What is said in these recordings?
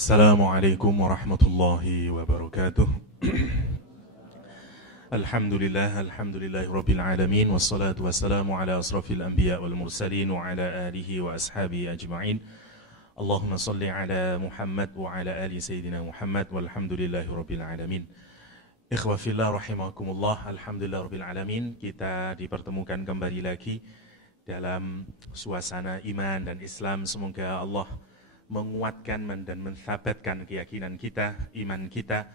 Assalamualaikum warahmatullahi wabarakatuh. Alhamdulillahirabbil alamin wassalatu wassalamu ala asrafil anbiya wal mursalin wa ala alihi wa ashabihi ajma'in. Allahumma salli ala Muhammad wa ala ali sayyidina Muhammad walhamdulillahirabbil alamin. Ikhwa fillah rahimakumullah, alhamdulillahirabbil alamin. Kita dipertemukan kembali lagi dalam suasana iman dan Islam. Semoga Allah menguatkan dan mentsabatkan keyakinan kita, iman kita,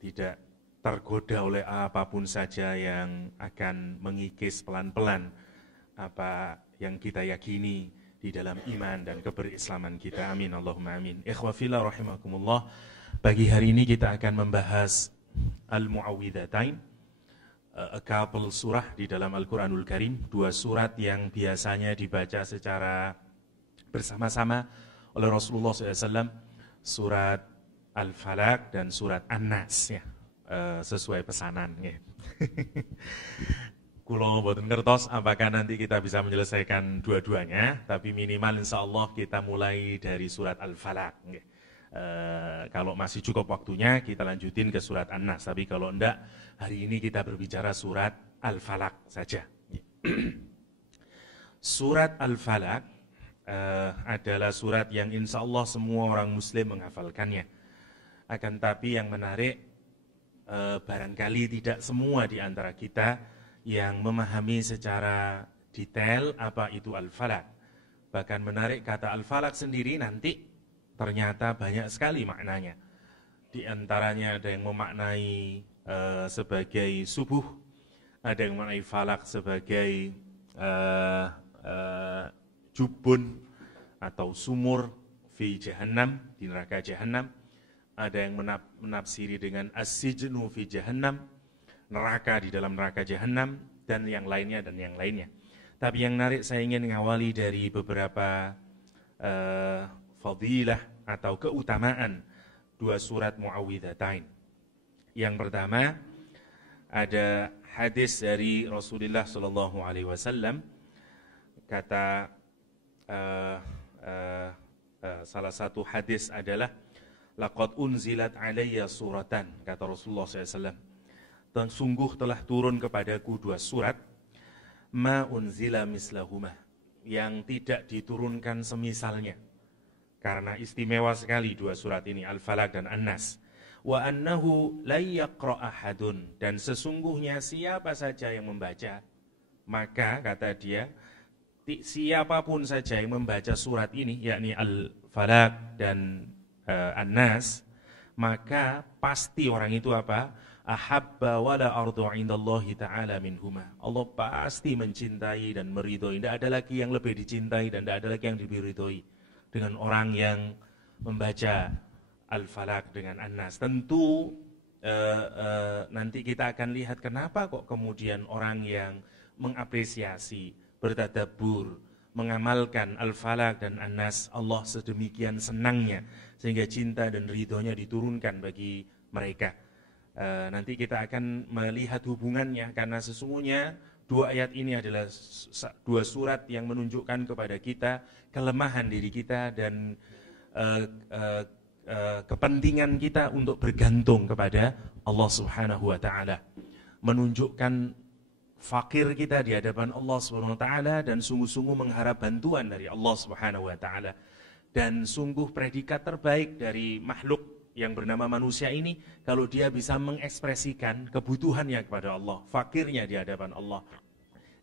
tidak tergoda oleh apapun saja yang akan mengikis pelan-pelan apa yang kita yakini di dalam iman dan keberislaman kita. Amin, Allahumma amin. Ikhwa fillah rahimakumullah, pagi hari ini kita akan membahas Al-Mu'awwidhatain, a couple surah di dalam Al-Quranul Karim, dua surat yang biasanya dibaca secara bersama-sama oleh Rasulullah SAW, surat Al-Falaq dan surat An-Nas, ya, sesuai pesanan. Ya. Kulo mboten ngertos apakah nanti kita bisa menyelesaikan dua-duanya, tapi minimal insya Allah kita mulai dari surat Al-Falaq. Ya. Kalau masih cukup waktunya kita lanjutin ke surat An-Nas, tapi kalau enggak, hari ini kita berbicara surat Al-Falaq saja. Ya. Surat Al-Falaq adalah surat yang insya Allah semua orang muslim menghafalkannya. Akan tapi yang menarik, barangkali tidak semua di antara kita yang memahami secara detail apa itu Al-Falaq. Bahkan menarik, kata Al-Falaq sendiri nanti ternyata banyak sekali maknanya. Di antaranya ada yang memaknai sebagai subuh, ada yang memaknai falak sebagai jubun atau sumur fi jahannam, di neraka jahannam. Ada yang menafsiri dengan as-sijnu fi jahannam, neraka di dalam neraka jahannam, dan yang lainnya dan yang lainnya. Tapi yang menarik, saya ingin mengawali dari beberapa fadilah atau keutamaan dua surat Mu'awwidhatain. Yang pertama, ada hadis dari Rasulullah SAW, kata salah satu hadis adalah laqad unzilat alayya suratan, kata Rasulullah SAW, dan sungguh telah turun kepadaku dua surat, ma unzila mislahuma, yang tidak diturunkan semisalnya. Karena istimewa sekali dua surat ini, Al-Falaq dan An-Nas. Wa annahu la yaqra ahadun, dan sesungguhnya siapa saja yang membaca, maka kata dia, siapapun saja yang membaca surat ini, yakni Al-Falaq dan An-Nas, maka pasti orang itu apa? Ahabba wala ardu indallahi ta'ala minhuma. Allah pasti mencintai dan meridhoi. Tidak ada lagi yang lebih dicintai dan tidak ada lagi yang diridhoi dengan orang yang membaca Al-Falaq dengan An-Nas. Tentu nanti kita akan lihat kenapa kok kemudian orang yang mengapresiasi, bertadabbur, mengamalkan Al-Falaq dan An-Nas, Allah sedemikian senangnya sehingga cinta dan ridhonya diturunkan bagi mereka. Nanti kita akan melihat hubungannya, karena sesungguhnya dua ayat ini adalah dua surat yang menunjukkan kepada kita kelemahan diri kita dan kepentingan kita untuk bergantung kepada Allah Subhanahu wa Ta'ala, menunjukkan fakir kita di hadapan Allah Subhanahu wa Ta'ala dan sungguh-sungguh mengharap bantuan dari Allah Subhanahu wa Ta'ala. Dan sungguh predikat terbaik dari makhluk yang bernama manusia ini, kalau dia bisa mengekspresikan kebutuhannya kepada Allah, fakirnya di hadapan Allah,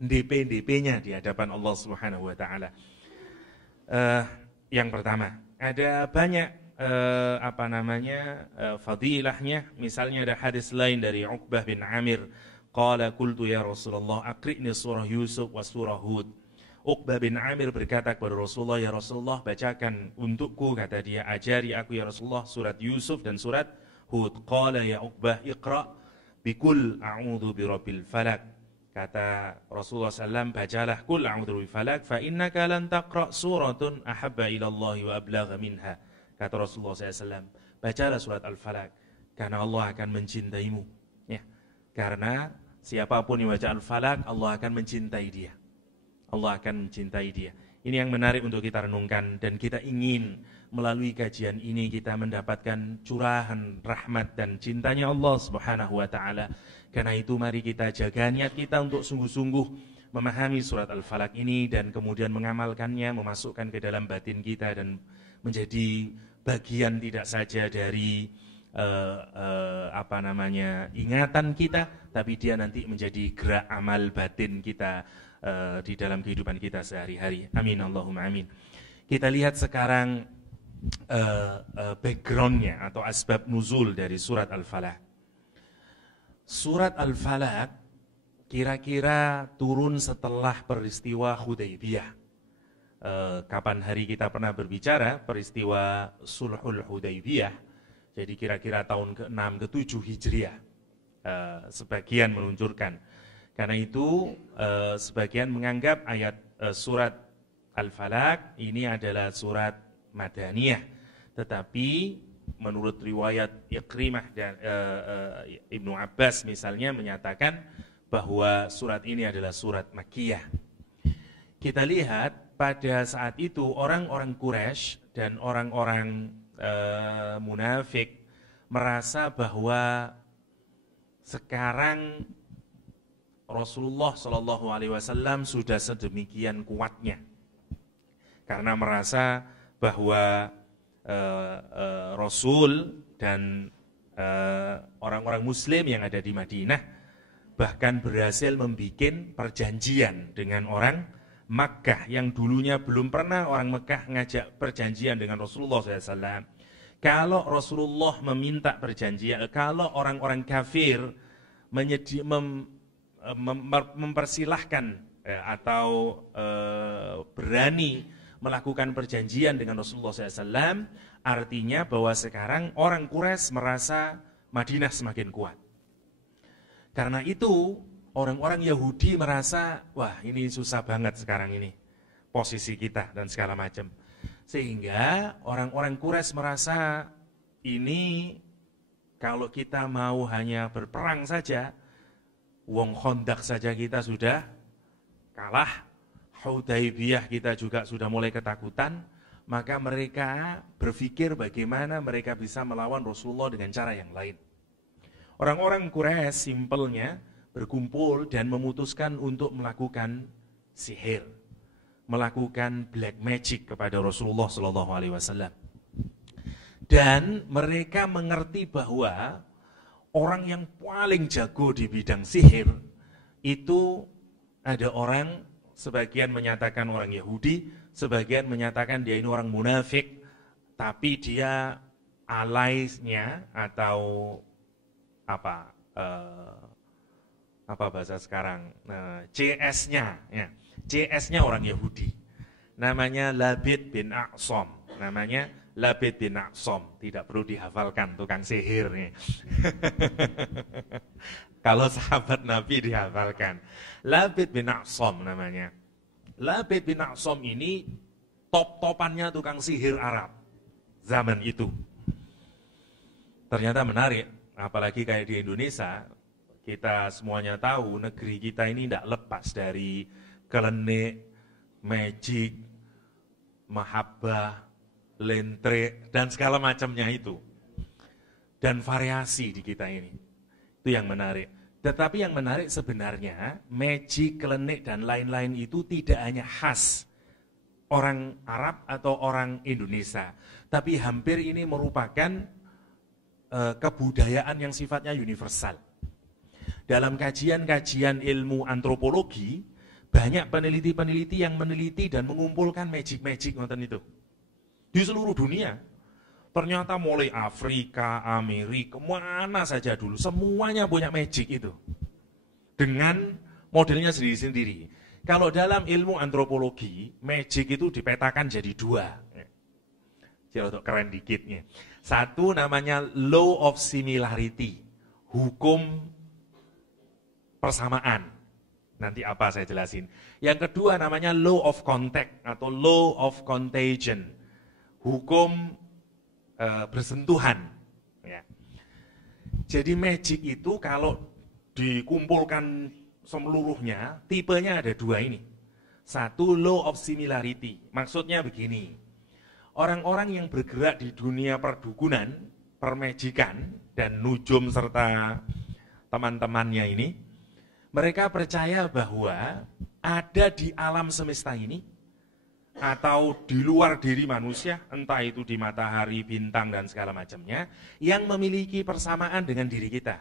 DP-nya di hadapan Allah Subhanahu wa Ta'ala. Yang pertama, ada banyak fadilahnya. Misalnya ada hadis lain dari Uqbah bin Amir, qala qultu ya Rasulullah aqri'ni surah Yusuf wa surah Hud. Uqbah bin Amir berkata kepada Rasulullah, ya Rasulullah, bacakan untukku, kata dia, ajari aku ya Rasulullah surat Yusuf dan surat Hud. Qala ya Uqbah iqra' bikul a'udhu birabbil falak. Kata Rasulullah SAW, bacalah kul a'udhu birabbil falak fa innaka lan taqra' suratun ahabba ilallahi wa ablagha minha. Kata Rasulullah SAW, bacalah surat Al-Falaq karena Allah akan mencintaimu. Ya, karena Siapapun yang baca Al-Falaq, Allah akan mencintai dia. Allah akan mencintai dia. Ini yang menarik untuk kita renungkan, dan kita ingin melalui kajian ini kita mendapatkan curahan rahmat dan cintanya Allah Subhanahu wa taala. Karena itu mari kita jaga niat kita untuk sungguh-sungguh memahami surat Al-Falaq ini dan kemudian mengamalkannya, memasukkan ke dalam batin kita dan menjadi bagian tidak saja dari ingatan kita, tapi dia nanti menjadi gerak amal batin kita di dalam kehidupan kita sehari-hari. Amin Allahumma amin. Kita lihat sekarang backgroundnya atau asbab nuzul dari surat Al-Falaq. Surat Al-Falaq kira-kira turun setelah peristiwa Hudaybiyah. Kapan hari kita pernah berbicara peristiwa Sulhul Hudaybiyah. Jadi kira-kira tahun ke-6 ke-7 Hijriah. Sebagian meluncurkan. Karena itu sebagian menganggap ayat surat Al-Falaq ini adalah surat Madaniyah. Tetapi menurut riwayat Ikrimah dan Ibnu Abbas misalnya menyatakan bahwa surat ini adalah surat Makkiyah. Kita lihat pada saat itu orang-orang Quraisy dan orang-orang munafik merasa bahwa sekarang Rasulullah Shallallahu Alaihi Wasallam sudah sedemikian kuatnya, karena merasa bahwa Rasul dan orang-orang Muslim yang ada di Madinah bahkan berhasil membuat perjanjian dengan orang Makkah yang dulunya belum pernah orang Makkah ngajak perjanjian dengan Rasulullah SAW. Kalau Rasulullah meminta perjanjian, kalau orang-orang kafir mempersilahkan atau berani melakukan perjanjian dengan Rasulullah SAW, artinya bahwa sekarang orang Quraisy merasa Madinah semakin kuat. Karena itu orang-orang Yahudi merasa, wah ini susah banget sekarang ini posisi kita dan segala macam. Sehingga orang-orang Quraisy merasa ini kalau kita mau hanya berperang saja, wong Khandaq saja kita sudah kalah, Hudaybiyah kita juga sudah mulai ketakutan, maka mereka berpikir bagaimana mereka bisa melawan Rasulullah dengan cara yang lain. Orang-orang Quraisy simpelnya berkumpul dan memutuskan untuk melakukan sihir, melakukan black magic kepada Rasulullah SAW. Dan mereka mengerti bahwa orang yang paling jago di bidang sihir itu ada orang, sebagian menyatakan orang Yahudi, sebagian menyatakan dia ini orang munafik, tapi dia alainya atau apa bahasa sekarang, CS-nya, ya. CS-nya orang Yahudi, namanya Labid bin A'sam, namanya Labid bin A'sam, tidak perlu dihafalkan, tukang sihir nih. Kalau sahabat Nabi dihafalkan, Labid bin A'sam namanya. Labid bin A'sam ini top-topannya tukang sihir Arab zaman itu. Ternyata menarik, apalagi kayak di Indonesia, kita semuanya tahu negeri kita ini tidak lepas dari kelenik, magic, mahabbah, lentre, dan segala macamnya itu. Dan variasi di kita ini. Itu yang menarik. Tetapi yang menarik sebenarnya, magic, kelenik, dan lain-lain itu tidak hanya khas orang Arab atau orang Indonesia. Tapi hampir ini merupakan kebudayaan yang sifatnya universal. Dalam kajian-kajian ilmu antropologi, banyak peneliti-peneliti yang meneliti dan mengumpulkan magic-magic ngoten itu. Di seluruh dunia. Ternyata mulai Afrika, Amerika, mana saja dulu, semuanya punya magic itu. Dengan modelnya sendiri-sendiri. Kalau dalam ilmu antropologi, magic itu dipetakan jadi dua. Jadi keren dikitnya. Satu namanya law of similarity, hukum persamaan. Nanti apa saya jelasin. Yang kedua namanya law of contact atau law of contagion, hukum bersentuhan. Ya. Jadi magic itu kalau dikumpulkan seluruhnya, tipenya ada dua ini. Satu, law of similarity. Maksudnya begini, orang-orang yang bergerak di dunia perdukunan, permajikan, dan nujum serta teman-temannya ini, mereka percaya bahwa ada di alam semesta ini, atau di luar diri manusia, entah itu di matahari, bintang, dan segala macamnya, yang memiliki persamaan dengan diri kita.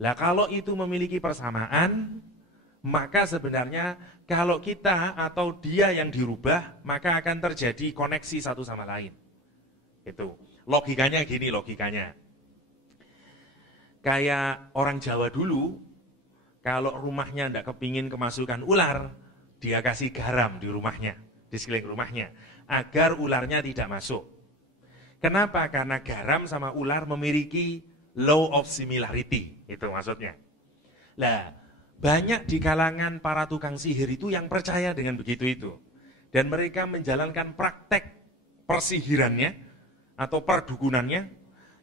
Lah kalau itu memiliki persamaan, maka sebenarnya kalau kita atau dia yang dirubah, maka akan terjadi koneksi satu sama lain. Itu logikanya gini, logikanya. Kayak orang Jawa dulu, kalau rumahnya tidak kepingin kemasukan ular, dia kasih garam di rumahnya, di sekeliling rumahnya, agar ularnya tidak masuk. Kenapa? Karena garam sama ular memiliki law of similarity, itu maksudnya. Lah, banyak di kalangan para tukang sihir itu yang percaya dengan begitu itu. Dan mereka menjalankan praktek persihirannya atau perdukunannya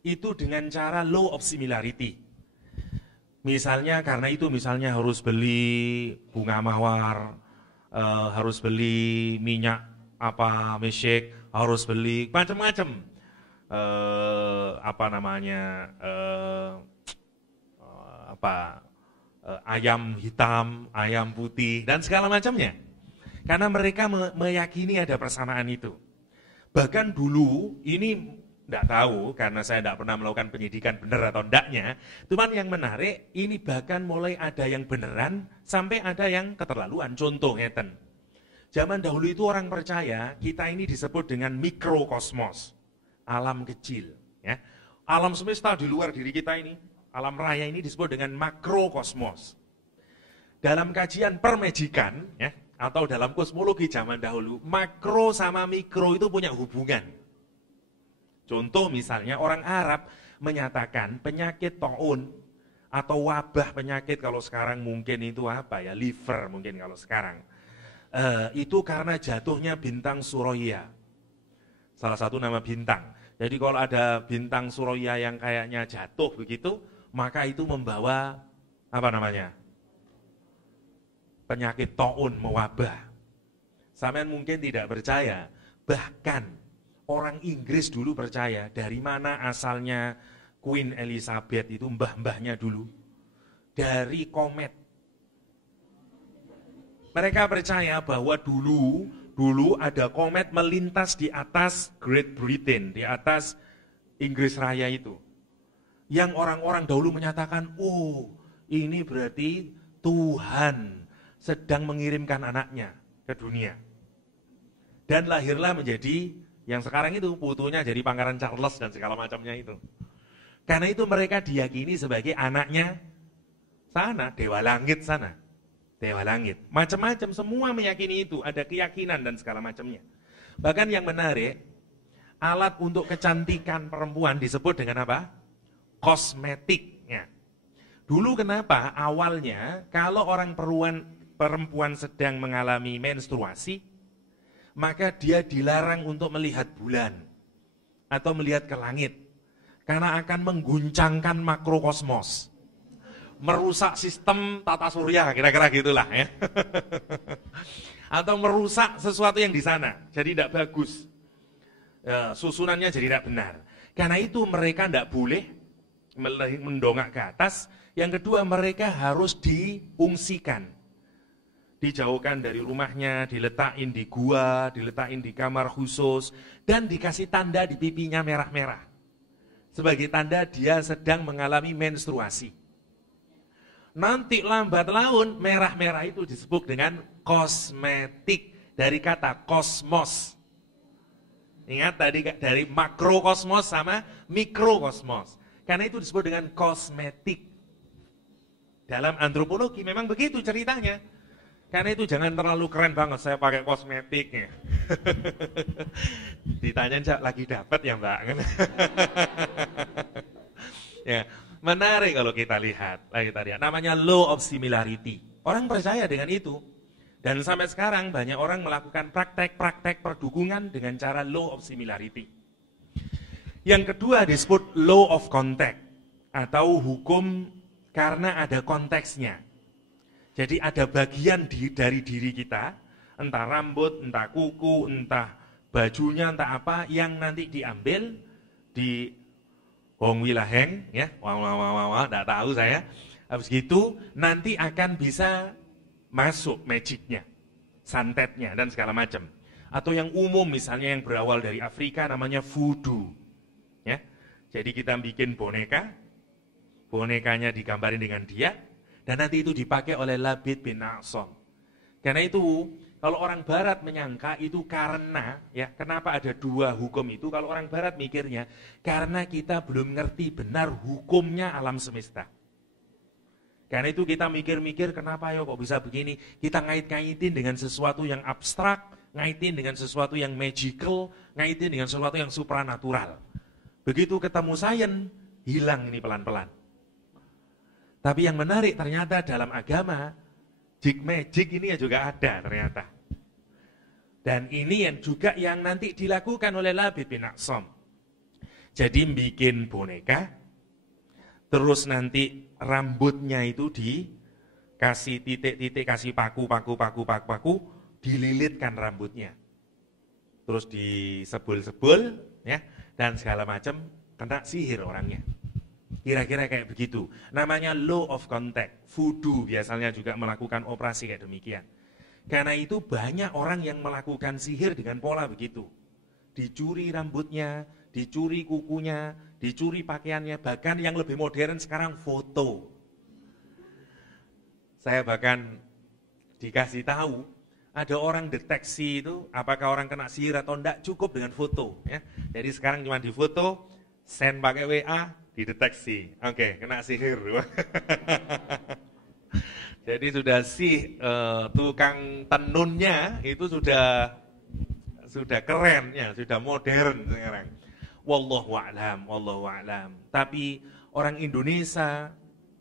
itu dengan cara law of similarity. Misalnya karena itu, misalnya harus beli bunga mawar, harus beli minyak mesik, harus beli macam-macam. Ayam hitam, ayam putih, dan segala macamnya. Karena mereka meyakini ada persamaan itu. Bahkan dulu, ini tidak tahu, karena saya tidak pernah melakukan penyidikan benar atau tidaknya, cuman yang menarik, ini bahkan mulai ada yang beneran, sampai ada yang keterlaluan. Contoh, ngeten. Zaman dahulu itu orang percaya, kita ini disebut dengan mikrokosmos, alam kecil. Ya. Alam semesta di luar diri kita ini, alam raya ini disebut dengan makrokosmos. Dalam kajian permajikan, ya, atau dalam kosmologi zaman dahulu, makro sama mikro itu punya hubungan. Contoh misalnya orang Arab menyatakan penyakit taun atau wabah penyakit, kalau sekarang mungkin itu liver mungkin kalau sekarang. Itu karena jatuhnya bintang Suraya. Salah satu nama bintang. Jadi kalau ada bintang Suraya yang kayaknya jatuh begitu, maka itu membawa penyakit taun, mewabah. Sampean mungkin tidak percaya, bahkan orang Inggris dulu percaya. Dari mana asalnya Queen Elizabeth itu, mbah-mbahnya dulu? Dari komet. Mereka percaya bahwa dulu ada komet melintas di atas Great Britain, di atas Inggris Raya itu. Yang orang-orang dahulu menyatakan, oh ini berarti Tuhan sedang mengirimkan anaknya ke dunia. Dan lahirlah menjadi yang sekarang itu putunya jadi Pangeran Charles dan segala macamnya itu. Karena itu mereka diyakini sebagai anaknya sana, Dewa Langit sana. Dewa Langit. Macam-macam, semua meyakini itu, ada keyakinan dan segala macamnya. Bahkan yang menarik, alat untuk kecantikan perempuan disebut dengan apa? Kosmetiknya. Dulu kenapa? Awalnya kalau orang perempuan sedang mengalami menstruasi, maka dia dilarang untuk melihat bulan atau melihat ke langit, karena akan mengguncangkan makrokosmos, merusak sistem tata surya, kira-kira gitulah ya. Atau merusak sesuatu yang di sana, jadi tidak bagus, susunannya jadi tidak benar. Karena itu mereka tidak boleh mendongak ke atas. Yang kedua, mereka harus diungsikan, dijauhkan dari rumahnya, diletakin di gua, diletakin di kamar khusus, dan dikasih tanda di pipinya merah-merah. Sebagai tanda dia sedang mengalami menstruasi. Nanti lambat laun, merah-merah itu disebut dengan kosmetik, dari kata kosmos. Ingat tadi dari makrokosmos sama mikrokosmos. Karena itu disebut dengan kosmetik. Dalam antropologi memang begitu ceritanya. Karena itu jangan terlalu keren banget saya pakai kosmetiknya. Ditanya lagi dapat ya Mbak. Ya, menarik kalau kita lihat. Namanya law of similarity. Orang percaya dengan itu. Dan sampai sekarang banyak orang melakukan praktek-praktek perdukungan dengan cara law of similarity. Yang kedua disebut law of contact atau hukum Karena ada konteksnya. Jadi ada bagian dari diri kita, entah rambut, entah kuku, entah bajunya, entah apa, yang nanti diambil di Wong Wilaheng, ya, enggak tahu saya. Habis gitu nanti akan bisa masuk magicnya, santetnya dan segala macam. Atau yang umum misalnya yang berawal dari Afrika namanya voodoo, ya. Jadi kita bikin boneka, bonekanya digambarin dengan dia, dan nanti itu dipakai oleh Labid bin A'sam. Karena itu, kalau orang barat menyangka itu karena, ya, kenapa ada dua hukum itu, kalau orang barat mikirnya, karena kita belum ngerti benar hukumnya alam semesta. Karena itu kita mikir-mikir, kenapa ya kok bisa begini, kita ngait-ngaitin dengan sesuatu yang abstrak, ngaitin dengan sesuatu yang magical, ngaitin dengan sesuatu yang supranatural. Begitu ketemu sains, hilang ini pelan-pelan. Tapi yang menarik ternyata dalam agama, magic ini ya juga ada ternyata. Dan ini yang juga yang nanti dilakukan oleh Labid bin A'sam. Jadi bikin boneka, terus nanti rambutnya itu dikasih titik-titik, kasih paku, dililitkan rambutnya. Terus disebul-sebul, ya, dan segala macam, kena sihir orangnya. Kira-kira kayak begitu. Namanya law of contact. Voodoo biasanya juga melakukan operasi kayak demikian. Karena itu banyak orang yang melakukan sihir dengan pola begitu. Dicuri rambutnya, dicuri kukunya, dicuri pakaiannya, bahkan yang lebih modern sekarang foto. Saya bahkan dikasih tahu, ada orang deteksi itu apakah orang kena sihir atau enggak, cukup dengan foto, ya. Jadi sekarang cuma difoto, send pakai WA, dideteksi. Oke, kena sihir. Jadi sudah tukang tenunnya itu sudah keren ya, sudah modern sekarang. Wallahu a'lam. Tapi orang Indonesia,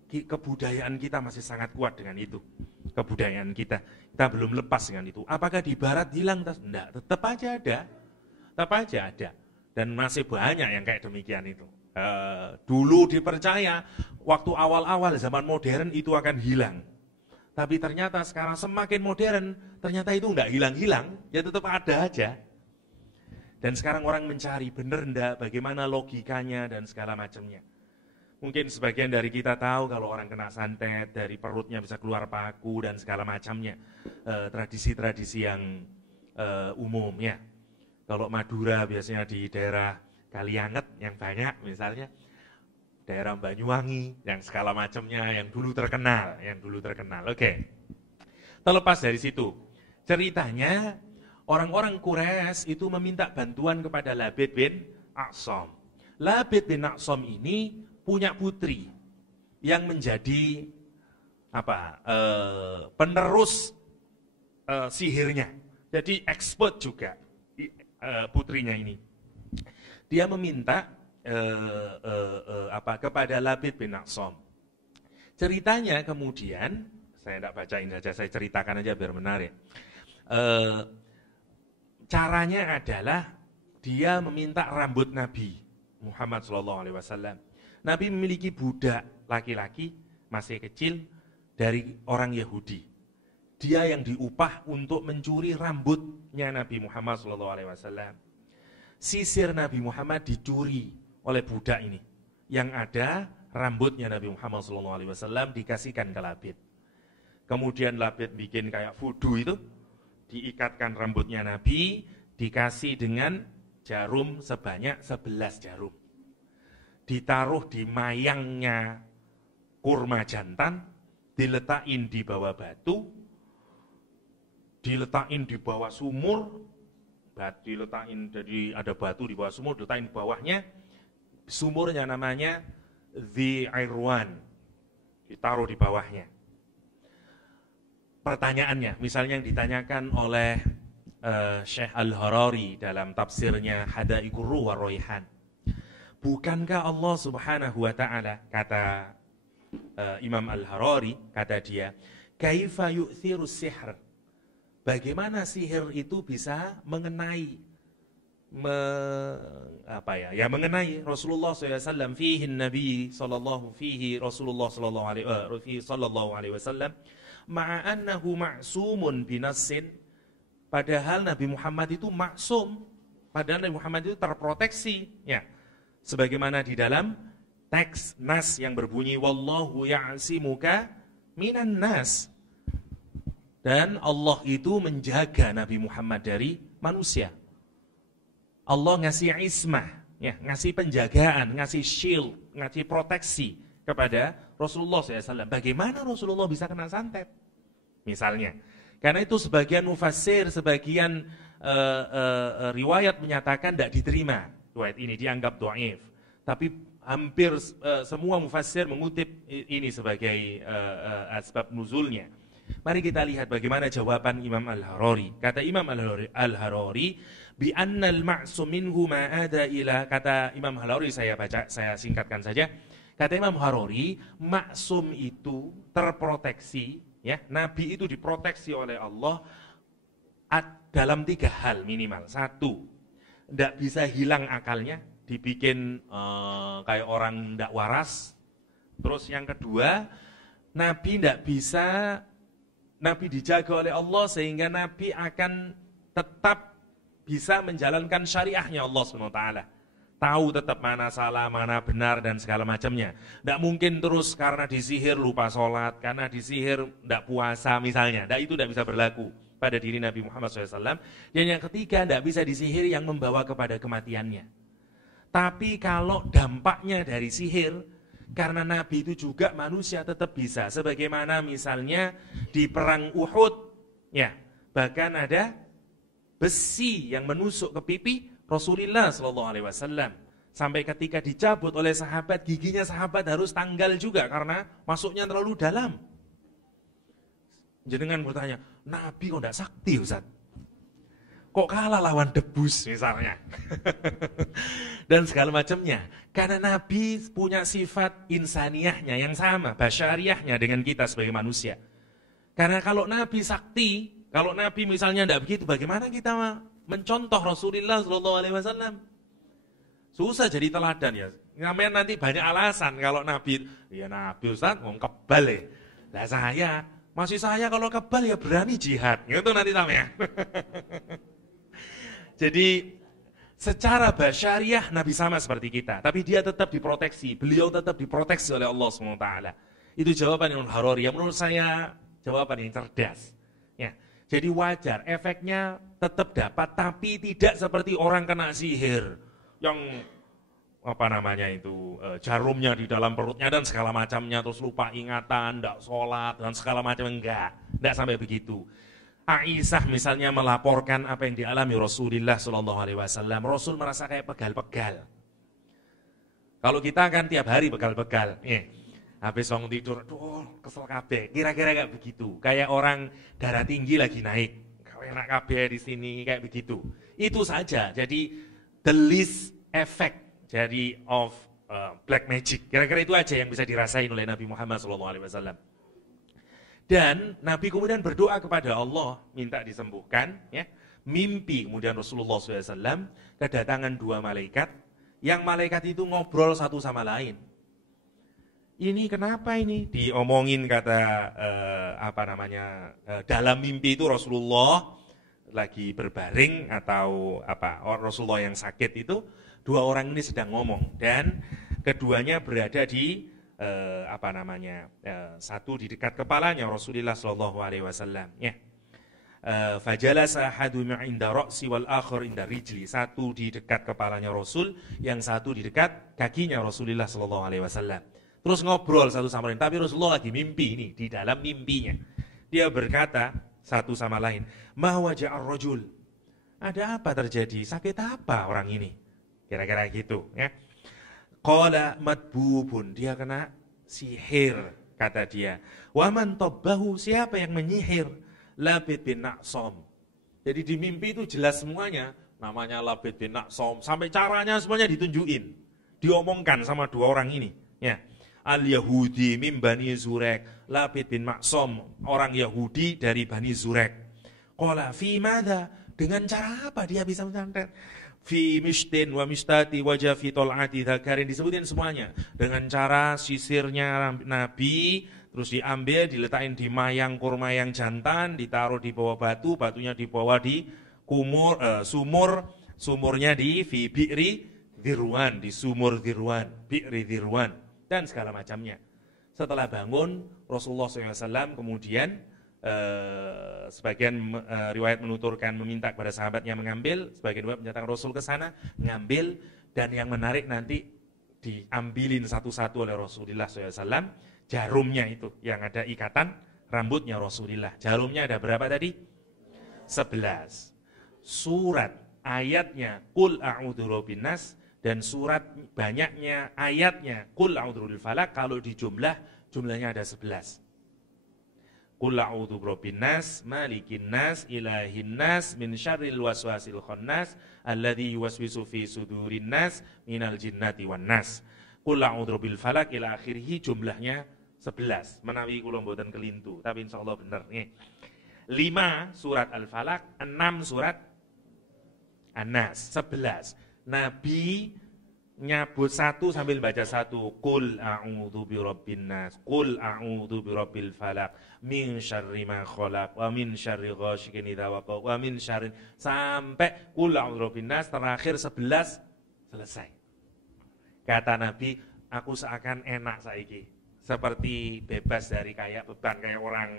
kebudayaan kita masih sangat kuat dengan itu. Kebudayaan kita belum lepas dengan itu. Apakah di barat hilang? Enggak, tetap aja ada. Dan masih banyak yang kayak demikian itu. Dulu dipercaya waktu awal-awal zaman modern itu akan hilang. Tapi ternyata sekarang semakin modern, ternyata itu enggak hilang-hilang, ya tetap ada aja. Dan sekarang orang mencari bener enggak, bagaimana logikanya dan segala macamnya. Mungkin sebagian dari kita tahu kalau orang kena santet, dari perutnya bisa keluar paku dan segala macamnya. Tradisi-tradisi yang umum ya. Kalau Madura biasanya di daerah Kalianget yang banyak misalnya, daerah Banyuwangi yang segala macamnya yang dulu terkenal. Oke. Terlepas dari situ, ceritanya orang-orang Quraisy itu meminta bantuan kepada Labid bin A'sam. Labid bin A'sam ini punya putri yang menjadi penerus sihirnya. Jadi expert juga putrinya ini. Dia meminta kepada Labid bin A'sam. Ceritanya kemudian, saya tidak bacain saja, saya ceritakan aja biar menarik. Caranya adalah dia meminta rambut Nabi Muhammad SAW. Nabi memiliki budak laki-laki masih kecil dari orang Yahudi. Dia yang diupah untuk mencuri rambutnya Nabi Muhammad SAW. Sisir Nabi Muhammad dicuri oleh budak ini. Yang ada rambutnya Nabi Muhammad SAW dikasihkan ke Labid. Kemudian Labid bikin kayak voodoo itu, diikatkan rambutnya Nabi, dikasih dengan jarum sebanyak 11 jarum. Ditaruh di mayangnya kurma jantan, diletakin di bawah batu, diletakin di bawah sumur, diletakin, jadi ada batu di bawah sumur, diletakin di bawahnya, sumurnya namanya The Irwan, ditaruh di bawahnya. Pertanyaannya, misalnya yang ditanyakan oleh Syekh Al-Harari dalam tafsirnya Hadaiqur Ruh wa Raihan. Bukankah Allah Subhanahu wa taala, kata Imam Al-Harari, kata dia, kaifa yu'thirus sihr? Bagaimana sihir itu bisa mengenai mengenai Rasulullah SAW, fihi Nabi sallallahu fihi Rasulullah sallallahu alaihi wasallam ma'a annahu ma'sumun binassin, padahal Nabi Muhammad itu maksum, padahal Nabi Muhammad itu terproteksi, ya. Sebagaimana di dalam teks nas yang berbunyi wallahu ya'simuka minan nas. Dan Allah itu menjaga Nabi Muhammad dari manusia. Allah ngasih ismah, ya, ngasih penjagaan, ngasih shield, ngasih proteksi kepada Rasulullah SAW. Bagaimana Rasulullah bisa kena santet? Misalnya. Karena itu sebagian mufassir, sebagian riwayat menyatakan tidak diterima. Riwayat ini dianggap dhaif. Tapi hampir semua mufassir mengutip ini sebagai asbab nuzulnya. Mari kita lihat bagaimana jawaban Imam Al-Harari. Kata Imam Al-Harari, bi annal ma'sum minhu ma ada ila, kata Imam Al-Harari, saya singkatkan saja. Kata Imam Al-Harari, maksum itu terproteksi, ya, Nabi itu diproteksi oleh Allah dalam 3 hal minimal. 1, tidak bisa hilang akalnya, dibikin kayak orang tidak waras. Terus yang kedua, Nabi dijaga oleh Allah sehingga Nabi akan tetap bisa menjalankan syariahnya Allah SWT. Tahu tetap mana salah, mana benar, dan segala macamnya. Tidak mungkin terus karena disihir lupa sholat, karena disihir tidak puasa misalnya. Itu tidak bisa berlaku pada diri Nabi Muhammad SAW. Dan yang ketiga, tidak bisa disihir yang membawa kepada kematiannya. Tapi kalau dampaknya dari sihir, karena Nabi itu juga manusia tetap bisa. Sebagaimana misalnya di perang Uhud, ya, bahkan ada besi yang menusuk ke pipi Rasulullah SAW. Sampai ketika dicabut oleh sahabat, giginya sahabat harus tanggal juga karena masuknya terlalu dalam. Jenengan bertanya, Nabi kok tidak sakti, Ustaz? Kok kalah lawan debus misalnya? Dan segala macamnya. Karena Nabi punya sifat insaniyahnya yang sama, basyariahnya dengan kita sebagai manusia. Karena kalau Nabi sakti, kalau Nabi misalnya tidak begitu, bagaimana kita mencontoh Rasulullah SAW? Susah jadi teladan, ya. Namanya nanti banyak alasan kalau Nabi, ya Nabi Ustaz ngomong kebal ya. Nah saya kalau kebal ya berani jihad. Gitu nanti namanya. Jadi secara basyariah Nabi sama seperti kita, tapi dia tetap diproteksi. Beliau tetap diproteksi oleh Allah SWT. Itu jawaban yang Harari, yang menurut saya jawaban yang cerdas. Ya. Jadi wajar, efeknya tetap dapat, tapi tidak seperti orang kena sihir yang jarumnya di dalam perutnya dan segala macamnya, terus lupa ingatan, tidak sholat dan segala macam, enggak sampai begitu. Aisyah misalnya melaporkan apa yang dialami Rasulullah SAW. Rasul merasa kayak pegal-pegal. Kalau kita kan tiap hari pegal-pegal. Habis bangun tidur, kesel kabeh. Kira-kira kayak begitu. Kayak orang darah tinggi lagi naik. Kayak enak kabeh di sini, kayak begitu. Itu saja. Jadi the least effect of black magic. Kira-kira itu aja yang bisa dirasain oleh Nabi Muhammad SAW. Dan Nabi kemudian berdoa kepada Allah, minta disembuhkan, ya. Mimpi kemudian Rasulullah SAW kedatangan 2 malaikat, yang malaikat itu ngobrol satu sama lain. Ini kenapa ini? Diomongin kata dalam mimpi itu Rasulullah lagi berbaring atau Rasulullah yang sakit itu, 2 orang ini sedang ngomong dan keduanya berada di satu di dekat kepalanya Rasulullah SAW, ya. Fajalasa ahadum inda ra'si wal akhar inda rijli. Satu di dekat kepalanya Rasul, yang satu di dekat kakinya Rasulullah SAW. Terus ngobrol satu sama lain, tapi Rasulullah lagi mimpi ini, di dalam mimpinya. Dia berkata satu sama lain, ma waja'ar rajul. Ada apa terjadi? Sakit apa orang ini? Kira-kira gitu, ya. Qala madbubun, dia kena sihir, kata dia. Wa man tabbahu, siapa yang menyihir? Labid bin Naqsom. Jadi di mimpi itu jelas semuanya, namanya Labid bin Naqsom, sampai caranya semuanya ditunjukin, diomongkan sama 2 orang ini, ya. Al-Yahudi min Bani Zurek, Labid bin Naqsom, orang Yahudi dari Bani Zurek. Qala fi madza, dengan cara apa dia bisa mensantet? fi mishtin wa mishtati wajah fi tol'ati dhakarin, disebutin semuanya dengan cara sisirnya Nabi terus diambil, diletakin di mayang kurma yang jantan, ditaruh di bawah batu, batunya dibawa di sumurnya di fi bi'ri dirwan, di sumur dirwan, bi'ri dirwan, dan segala macamnya. Setelah bangun, Rasulullah SAW kemudian sebagian riwayat menuturkan meminta kepada sahabatnya mengambil, sebagian riwayat menyatakan Rasul ke sana ngambil, dan yang menarik nanti diambilin satu-satu oleh Rasulullah SAW jarumnya itu yang ada ikatan rambutnya Rasulullah. Jarumnya ada berapa tadi? 11. Surat ayatnya Qul a'udzu birabbin nas, dan surat banyaknya ayatnya Qul a'udzu birabbil falaq, kalau jumlahnya ada 11. Qul a'udzu birabbin nas, malikin nas, ilahin nas, min syarril waswasil khannas, alladzi yuwaswisu fi sudurin nas, minal jinnati wan nas. Qul a'udzu birabbil falaq ila akhirih, jumlahnya 11. Menawi kula mboten kelintu, tapi insyaallah bener nih. 5 surat Al-Falaq, 6 surat An-Nas, 11. Nabi nyabut satu sambil baca satu. Qul a'udzu birabbin nas, qul a'udzu birabbil falaq, min syarri ma khalaq, wa min syarri ghasiqin idza waqa, wa min syarri, sampai qul a'udzu birabbin nas terakhir 11 selesai. Kata Nabi, aku seakan enak saiki, seperti bebas dari kayak beban kayak orang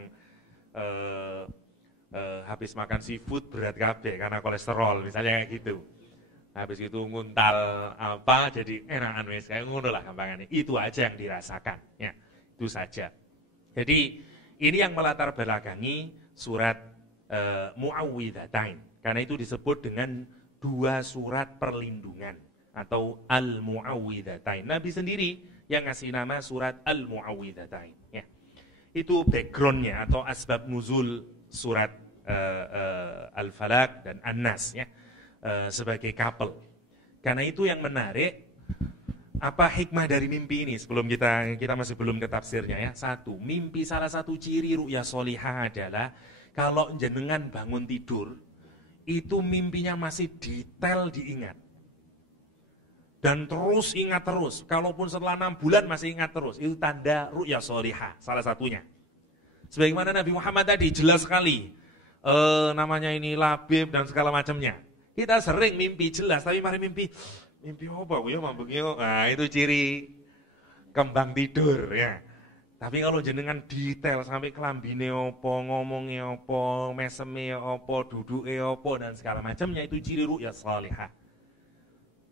habis makan seafood berat kabeh karena kolesterol misalnya kayak gitu. Habis itu nguntal apa jadi enakan wis kayak ngono lah gampangannya. Itu aja yang dirasakan ya. Itu saja. Jadi ini yang melatar belakangi surat Muawwidzatain. Karena itu disebut dengan 2 surat perlindungan atau Al-Muawwidzatain. Nabi sendiri yang ngasih nama surat Al-Muawwidzatain ya. Itu backgroundnya atau asbab nuzul surat Al-Falaq dan An-Nas ya. Sebagai couple. Karena itu yang menarik, apa hikmah dari mimpi ini sebelum kita masih belum ke tafsirnya ya. 1, mimpi salah satu ciri ru'ya sholihah adalah kalau jenengan bangun tidur itu mimpinya masih detail diingat. Dan terus ingat terus, kalaupun setelah 6 bulan masih ingat terus, itu tanda ru'ya sholihah salah satunya. Sebagaimana Nabi Muhammad tadi jelas sekali namanya ini labib dan segala macamnya. Kita sering mimpi jelas, tapi mari mimpi apa ya mambengnya. Nah, itu ciri kembang tidur ya. Tapi kalau jenengan detail sampai kelambine apa, ngomongnya apa, meseme apa, duduke apa dan segala macamnya, itu ciri ru'ya shalihah.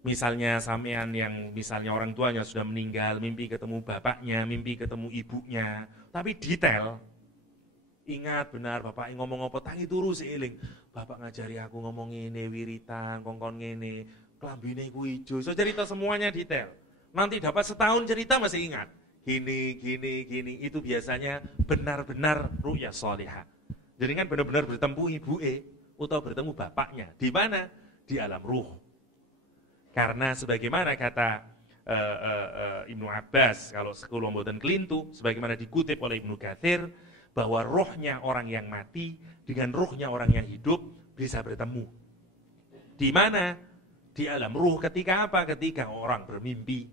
Misalnya sampean yang misalnya orang tuanya sudah meninggal, mimpi ketemu bapaknya, mimpi ketemu ibunya, tapi detail. Ingat benar bapak ngomong apa, tangi turu seiling. Bapak ngajari aku ngomong ngene, wiritan, kongkon ngene, kelambine ku ijo. So cerita semuanya detail. Nanti dapat setahun cerita masih ingat. Gini. Itu biasanya benar-benar ru'ya sholihah. Jadi kan benar-benar bertemu ibuke atau bertemu bapaknya. Di mana? Di alam ruh. Karena sebagaimana kata Ibnu Abbas, kalau sekolah mboten kelintu, sebagaimana dikutip oleh Ibnu Katsir, bahwa rohnya orang yang mati dengan rohnya orang yang hidup bisa bertemu. Di mana? Di alam ruh. Ketika apa? Ketika orang bermimpi.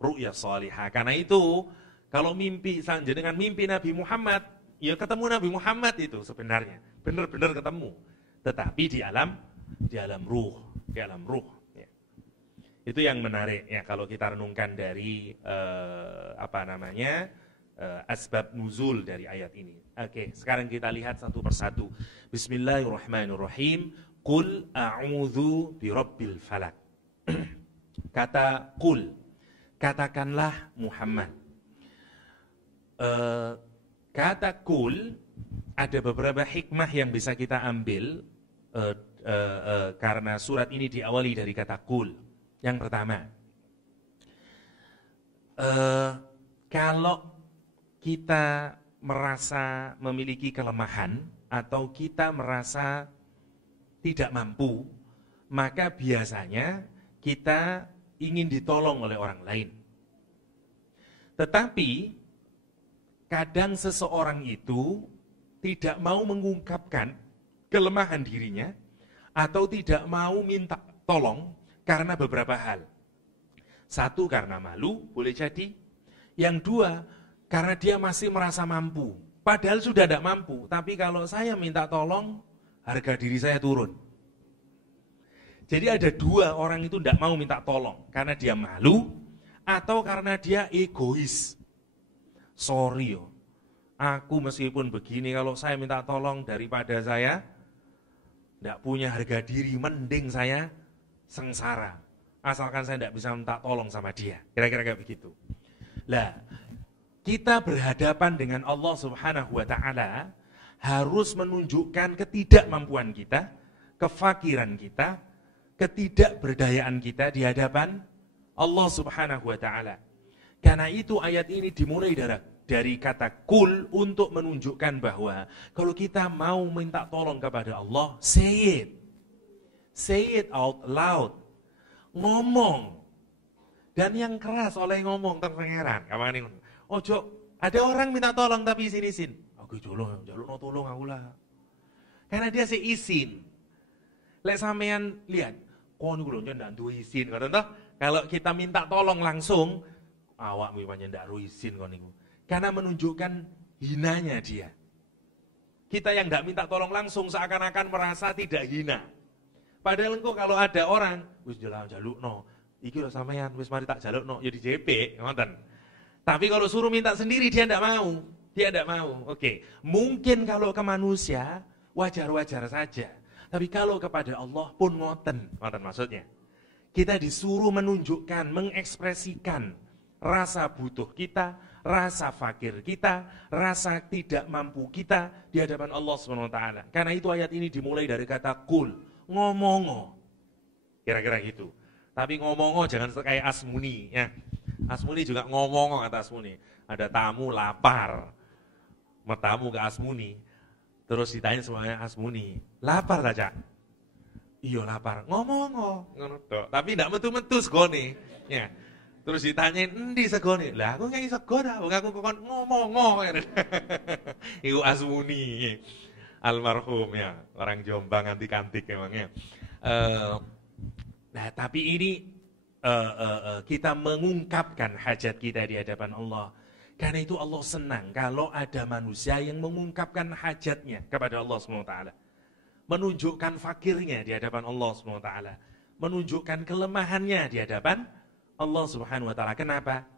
Ru'ya shalihah. Karena itu, kalau mimpi, dengan mimpi Nabi Muhammad, ya ketemu Nabi Muhammad itu sebenarnya. Benar-benar ketemu. Tetapi di alam ruh. Di alam ruh. Ya. Itu yang menarik ya kalau kita renungkan dari asbab nuzul dari ayat ini. Oke, sekarang kita lihat satu persatu. Bismillahirrahmanirrahim. Qul a'udzu birabbil falaq. Kata qul, katakanlah Muhammad. Kata qul ada beberapa hikmah yang bisa kita ambil karena surat ini diawali dari kata qul. Yang pertama, kalau kita merasa memiliki kelemahan atau kita merasa tidak mampu, maka biasanya kita ingin ditolong oleh orang lain. Tetapi kadang seseorang itu tidak mau mengungkapkan kelemahan dirinya atau tidak mau minta tolong karena beberapa hal. Satu, karena malu, boleh jadi. Yang dua, karena dia masih merasa mampu. Padahal sudah tidak mampu, tapi kalau saya minta tolong, harga diri saya turun. Jadi ada dua orang itu tidak mau minta tolong, karena dia malu, atau karena dia egois. Sorry yo, aku meskipun begini, kalau saya minta tolong daripada saya tidak punya harga diri, mending saya sengsara. Asalkan saya tidak bisa minta tolong sama dia. Kira-kira kayak begitu. Lah, kita berhadapan dengan Allah Subhanahu wa Ta'ala harus menunjukkan ketidakmampuan kita, kefakiran kita, ketidakberdayaan kita di hadapan Allah Subhanahu wa Ta'ala. Karena itu ayat ini dimulai dari kata kul untuk menunjukkan bahwa kalau kita mau minta tolong kepada Allah, say it. Say it out loud. Ngomong. Dan yang keras oleh ngomong terpengeran. Kapan ini? Ojo, ada orang minta tolong tapi isin-isin. Aku jaluk no tolong aku lah. Karena dia sih izin. Lek sampean lihat, kon iku lho ndak duwe izin, ngoten toh? Kalau kita minta tolong langsung, awakmu pancen ndak ro izin kon niku. Karena menunjukkan hinanya dia. Kita yang ndak minta tolong langsung seakan-akan merasa tidak hina. Padahal engko kalau ada orang, wis jalukno, iki lho sampean wis mari tak jalukno, ya di JP, ngoten. Tapi kalau suruh minta sendiri dia tidak mau. Dia tidak mau. Oke. Mungkin kalau ke manusia wajar-wajar saja. Tapi kalau kepada Allah pun ngoten. Ngoten maksudnya. Kita disuruh menunjukkan, mengekspresikan rasa butuh kita, rasa fakir kita, rasa tidak mampu kita di hadapan Allah SWT. Karena itu ayat ini dimulai dari kata kul, ngomongo. Kira-kira gitu. Tapi ngomongo jangan kayak Asmuni ya. Asmuni juga ngomong kata Asmuni. Ada tamu lapar. Tamu ke Asmuni. Terus ditanya semuanya Asmuni. Lapar tak, Cak? Iya lapar. Ngomong. Tapi tidak metu-metu segone. Ya. Terus ditanyain, endi segone? Lah aku nggak sego dah. Aku kok ngomong. Iku Asmuni. Almarhum ya. Orang Jombang anti kantik emangnya. Nah tapi ini kita mengungkapkan hajat kita di hadapan Allah. Karena itu Allah senang kalau ada manusia yang mengungkapkan hajatnya kepada Allah SWT. Menunjukkan fakirnya di hadapan Allah SWT. Menunjukkan kelemahannya di hadapan Allah Subhanahu wa Ta'ala. Kenapa?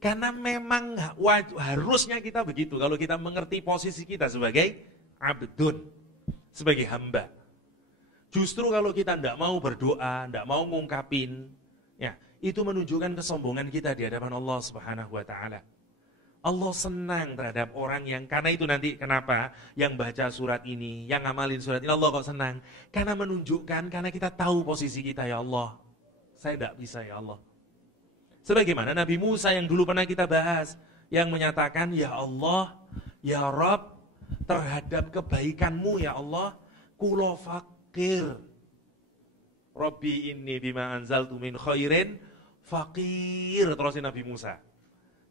Karena memang harusnya kita begitu. Kalau kita mengerti posisi kita sebagai abdun, sebagai hamba. Justru kalau kita tidak mau berdoa, tidak mau mengungkapin, ya, itu menunjukkan kesombongan kita di hadapan Allah Subhanahu wa Ta'ala. Allah senang terhadap orang yang, karena itu nanti kenapa yang baca surat ini, yang ngamalin surat ini, Allah kok senang? Karena menunjukkan, karena kita tahu posisi kita, ya Allah, saya tidak bisa ya Allah. Sebagaimana Nabi Musa yang dulu pernah kita bahas, yang menyatakan, ya Allah, ya Rabb, terhadap kebaikanmu ya Allah, kulo fakir. Rabbi inni bima anzaltu min khairin fakir. Terusin Nabi Musa.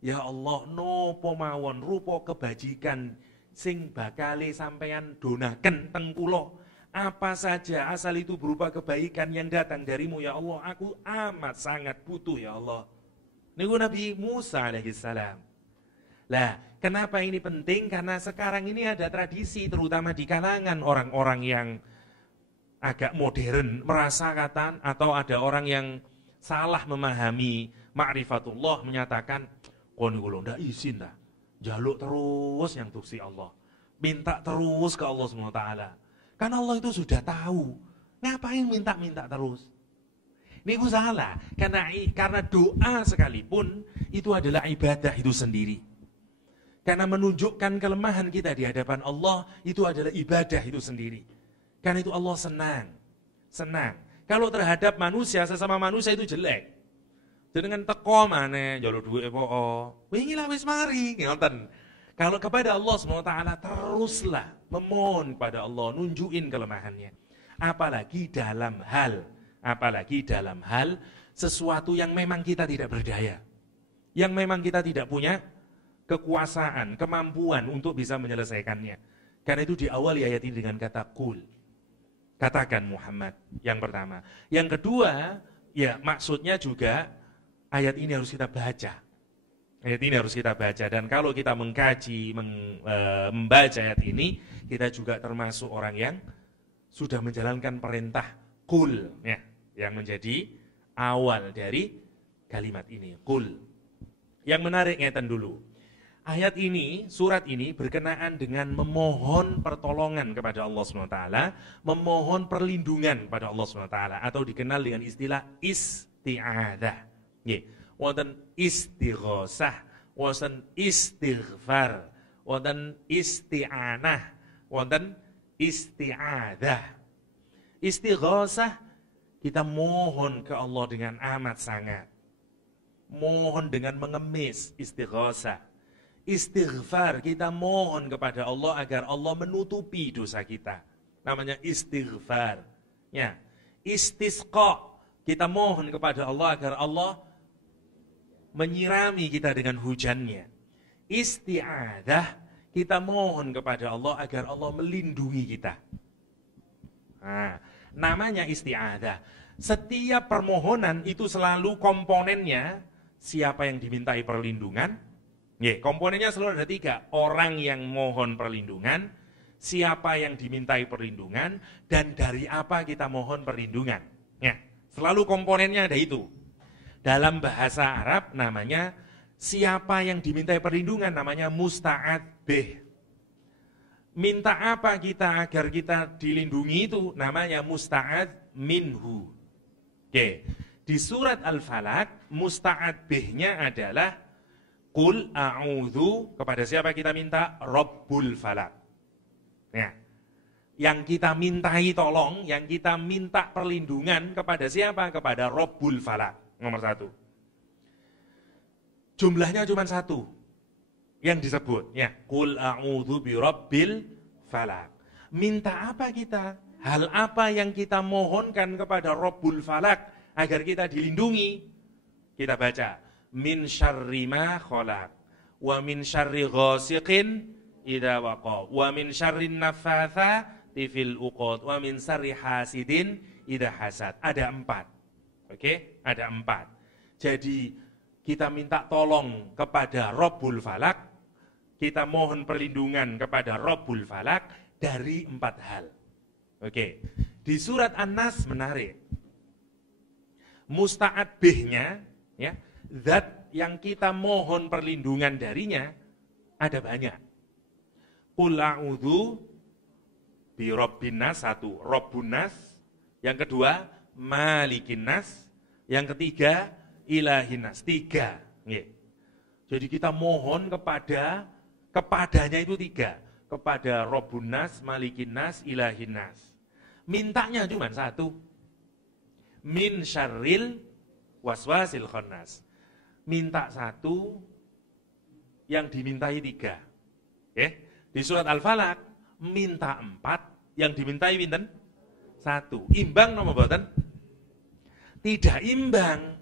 Ya Allah, nopo mawon rupa kebajikan sing bakale sampeyan donaken teng kula. Apa saja asal itu berupa kebaikan yang datang darimu ya Allah, aku amat sangat butuh ya Allah. Niku Nabi Musa alaihissalam. Lah, kenapa ini penting? Karena sekarang ini ada tradisi terutama di kalangan orang-orang yang agak modern merasa kata, atau ada orang yang salah memahami ma'rifatullah menyatakan kon niku lho ndak izin dah. Jaluk terus yang tuksi Allah. Minta terus ke Allah Subhanahu wa taala. Karena Allah itu sudah tahu. Ngapain minta-minta terus? Niku salah. Karena doa sekalipun itu adalah ibadah itu sendiri. Karena menunjukkan kelemahan kita di hadapan Allah itu adalah ibadah itu sendiri. Karena itu Allah senang. Senang. Kalau terhadap manusia, sesama manusia itu jelek. Dengan teko maneh njaluk dhuwit po. Wingi lah wis mari, ngoten. Kalau kepada Allah SWT teruslah memohon kepada Allah, nunjukin kelemahannya. Apalagi dalam hal sesuatu yang memang kita tidak berdaya. Yang memang kita tidak punya kekuasaan, kemampuan untuk bisa menyelesaikannya. Karena itu diawali ayat ini dengan kata kul. katakan Muhammad. Yang pertama. Yang kedua, ya maksudnya juga ayat ini harus kita baca. Ayat ini harus kita baca. Dan kalau kita mengkaji, membaca ayat ini, kita juga termasuk orang yang sudah menjalankan perintah kul, ya, yang menjadi awal dari kalimat ini, kul. Yang menarik ngeten dulu. Ayat ini, surat ini berkenaan dengan memohon pertolongan kepada Allah SWT, memohon perlindungan kepada Allah SWT, atau dikenal dengan istilah isti'adah. Wonten istighosah, wonten istighfar, wonten isti'anah, wonten isti'adah. Istighosah, kita mohon ke Allah dengan amat sangat. Mohon dengan mengemis, istighosah. Istighfar, kita mohon kepada Allah agar Allah menutupi dosa kita. Namanya istighfar. Ya. Istisqa, kita mohon kepada Allah agar Allah menyirami kita dengan hujannya. Isti'adah, kita mohon kepada Allah agar Allah melindungi kita. Nah, namanya isti'adah. Setiap permohonan itu selalu komponennya siapa yang dimintai perlindungan. Komponennya selalu ada 3. Orang yang mohon perlindungan, siapa yang dimintai perlindungan, dan dari apa kita mohon perlindungan. Ya, selalu komponennya ada itu. Dalam bahasa Arab namanya siapa yang dimintai perlindungan namanya musta'ad bih. Minta apa kita agar kita dilindungi itu namanya musta'ad minhu. Oke. Di surat Al-Falaq musta'ad bihnya adalah Qul a'udhu, kepada siapa kita minta? Rabbul Falaq. Ya. Yang kita mintai tolong, yang kita minta perlindungan kepada siapa? Kepada Rabbul Falaq. Nomor 1. Jumlahnya cuma 1 yang disebut. Ya. Qul a'udhu bi Rabbil Falaq. Minta apa kita? Hal apa yang kita mohonkan kepada Rabbul Falaq agar kita dilindungi? Kita baca. Min syarri ma khalaq wa min syarri ghasiqin idza waqa wa min syarri naffatsati fil uqad wa min syarri hasidin idza hasad. Ada 4. Oke, ada 4. Jadi kita minta tolong kepada Rabbul Falaq, kita mohon perlindungan kepada Rabbul Falaq dari 4 hal. Oke. Di surat An-Nas menarik. Musta'ad bihnya, ya, zat yang kita mohon perlindungan darinya ada banyak. Qul a'udzu bi rabbin nas, 1, Rabbun nas. Yang kedua, Malikin nas. Yang ketiga, Ilahin nas. 3. Jadi kita mohon kepadanya itu 3. Kepada Rabbun nas, Malikin nas, Ilahin nas. Mintanya cuma 1. Min syarril waswasil khannas. Minta 1, yang dimintai 3. Di surat Al-Falaq minta 4, yang dimintai pinten? 1. Imbang nomor boten? Tidak imbang.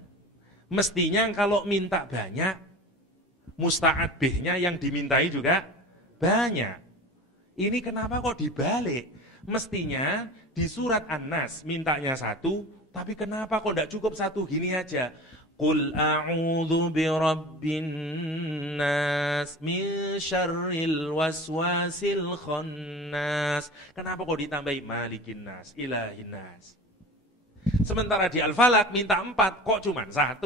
Mestinya kalau minta banyak, musta'ad bihnya yang dimintai juga banyak. Ini kenapa kok dibalik? Mestinya di surat An-Nas mintanya 1, tapi kenapa kok tidak cukup 1 gini aja? Qul a'udzu birabbin nas min syarril waswasil khannas. Kenapa kok ditambahi Malikin nas, Ilahin nas? Sementara di Al-Falaq minta 4, kok cuma 1?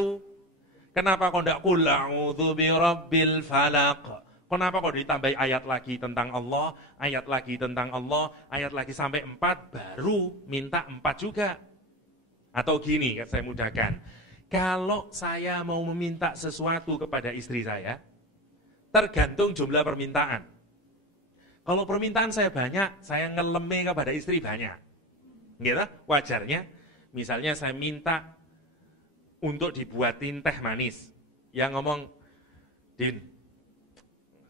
Kenapa kok tidak Qul a'udzu birabbil falaq? Kenapa kok ditambahi ayat lagi tentang Allah, ayat lagi tentang Allah, ayat lagi sampai 4 baru minta 4 juga? Atau gini, saya mudahkan. Kalau saya mau meminta sesuatu kepada istri saya, tergantung jumlah permintaan. Kalau permintaan saya banyak, saya ngeleme kepada istri banyak. Gitu, wajarnya. Misalnya saya minta untuk dibuatin teh manis. Yang ngomong, Din,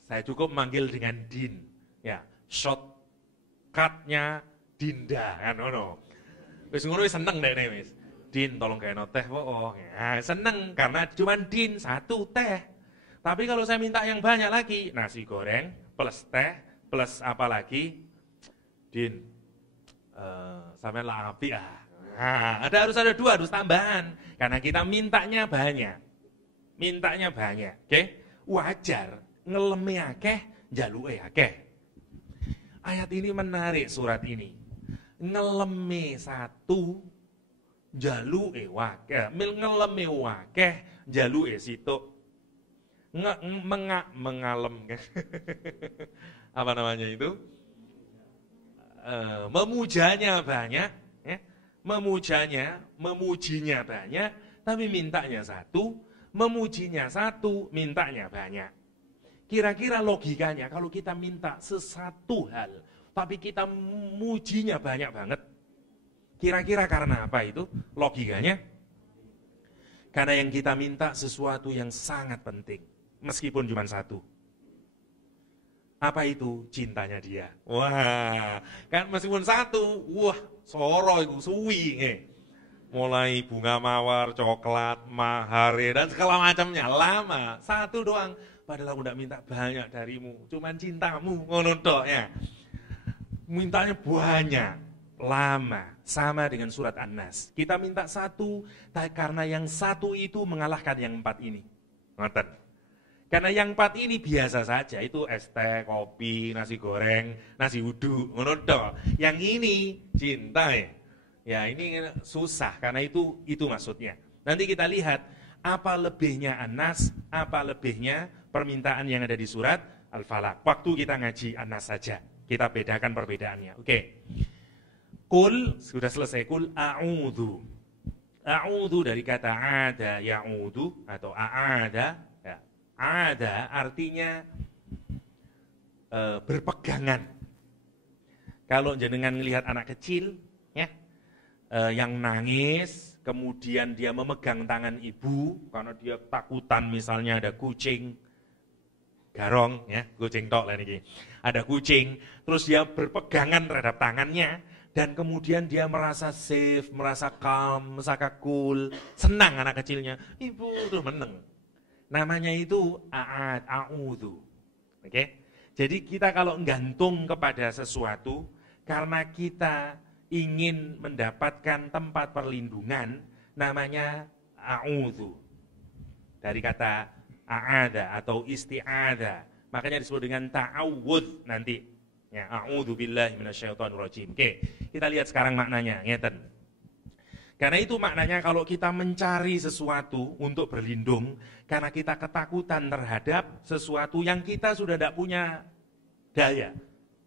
saya cukup manggil dengan Din. Ya, shortcut-nya Dinda. Kan, wis ngono wis seneng deh wis. Din, tolong kena teh, ya, seneng karena cuma Din 1 teh. Tapi kalau saya minta yang banyak lagi, nasi goreng plus teh plus apa lagi, Din, sampai api harus ada 2, harus tambahan. Karena kita mintanya banyak. Oke? Wajar ngeleme akeh, njaluke akeh. Ayat ini menarik, surat ini. Ngeleme 1, njaluke wakeh. Ngeleme wakeh, njaluke situk. Mengalem. Apa namanya itu? Memujanya banyak, ya. Memujinya banyak, tapi mintanya 1, memujinya 1, mintanya banyak. Kira-kira logikanya kalau kita minta sesuatu hal, tapi kita mujinya banyak banget, kira-kira karena apa itu? Logikanya, karena yang kita minta sesuatu yang sangat penting, meskipun cuma 1. Apa itu? Cintanya dia. Wah, kan meskipun 1, wah, soro itu suwi. Mulai bunga mawar, coklat, mahar, dan segala macamnya, lama. 1 doang. Padahal aku tidak minta banyak darimu, cuman cintamu, ngono tok ya. Mintanya banyak, lama, sama dengan surat An-Nas. Kita minta 1, karena yang 1 itu mengalahkan yang 4 ini. Ngoten. Karena yang 4 ini biasa saja, itu es teh, kopi, nasi goreng, nasi uduk, ngono tok. Yang ini cinta ya. Ya ini susah, karena itu maksudnya. Nanti kita lihat apa lebihnya An-Nas, apa lebihnya permintaan yang ada di surat Al-Falaq. Waktu kita ngaji An-Nas saja, kita bedakan perbedaannya. Oke. Kul, sudah selesai. Kul a'udhu. A'udhu dari kata ada, ya'udhu, atau a'ada. Ya. Ada artinya berpegangan. Kalau jenengan melihat anak kecil, ya, yang nangis, kemudian dia memegang tangan ibu, karena dia takutan misalnya ada kucing, garong, ya, kucing tok lah ini. Ada kucing, terus dia berpegangan terhadap tangannya, dan kemudian dia merasa safe, merasa calm, merasa cool, senang anak kecilnya. Ibu tuh meneng. Namanya itu a'udhu. Oke? Jadi kita kalau gantung kepada sesuatu, karena kita ingin mendapatkan tempat perlindungan, namanya a'udhu. Dari kata a'ada atau isti'ada, makanya disebut dengan ta'awudz nanti. Ya, a'udzu billahi minasyaitonir rajim. Oke, kita lihat sekarang maknanya, ngeten. Karena itu maknanya kalau kita mencari sesuatu untuk berlindung, karena kita ketakutan terhadap sesuatu yang kita sudah tidak punya daya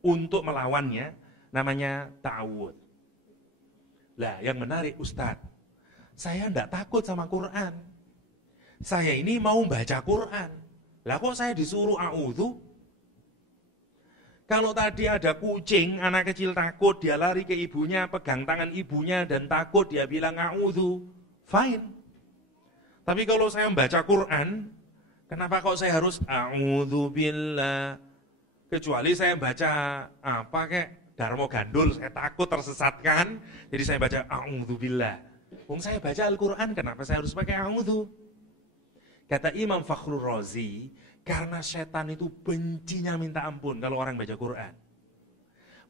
untuk melawannya, namanya ta'awudz. Lah, yang menarik Ustadz, saya tidak takut sama Quran. Saya ini mau baca Quran. Lah kok saya disuruh a'udzu? Kalau tadi ada kucing, anak kecil takut, dia lari ke ibunya, pegang tangan ibunya dan takut, dia bilang a'udzu, fine. Tapi kalau saya membaca Quran, kenapa kok saya harus a'udzu billah? Kecuali saya baca apa kayak Darmo Gandul, saya takut tersesatkan, jadi saya baca a'udzu billah. Wong saya baca Al-Quran, kenapa saya harus pakai a'udzu? Kata Imam Fakhrul Razi, karena setan itu bencinya minta ampun kalau orang baca Quran.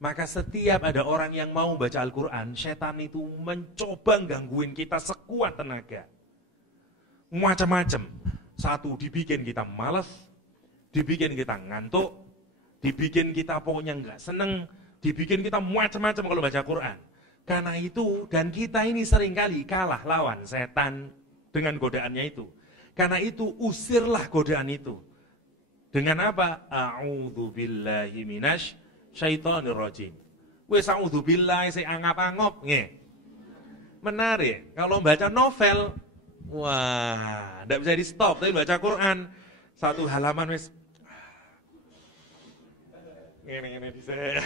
Maka setiap ada orang yang mau baca Al-Quran, setan itu mencoba gangguin kita sekuat tenaga. Macam-macam. 1, dibikin kita malas, dibikin kita ngantuk, dibikin kita pokoknya enggak seneng, dibikin kita macam-macam kalau baca Quran. Karena itu, dan kita ini seringkali kalah lawan setan dengan godaannya itu. Karena itu usirlah godaan itu. Dengan apa? A'udzu billahi minasy syaithanir rajim. Wis a'udzu billahi saya angap-angop nggih. Menarik. Kalau baca novel, wah, enggak bisa di-stop, tapi baca Quran 1 halaman wis ngene-ngene di saya.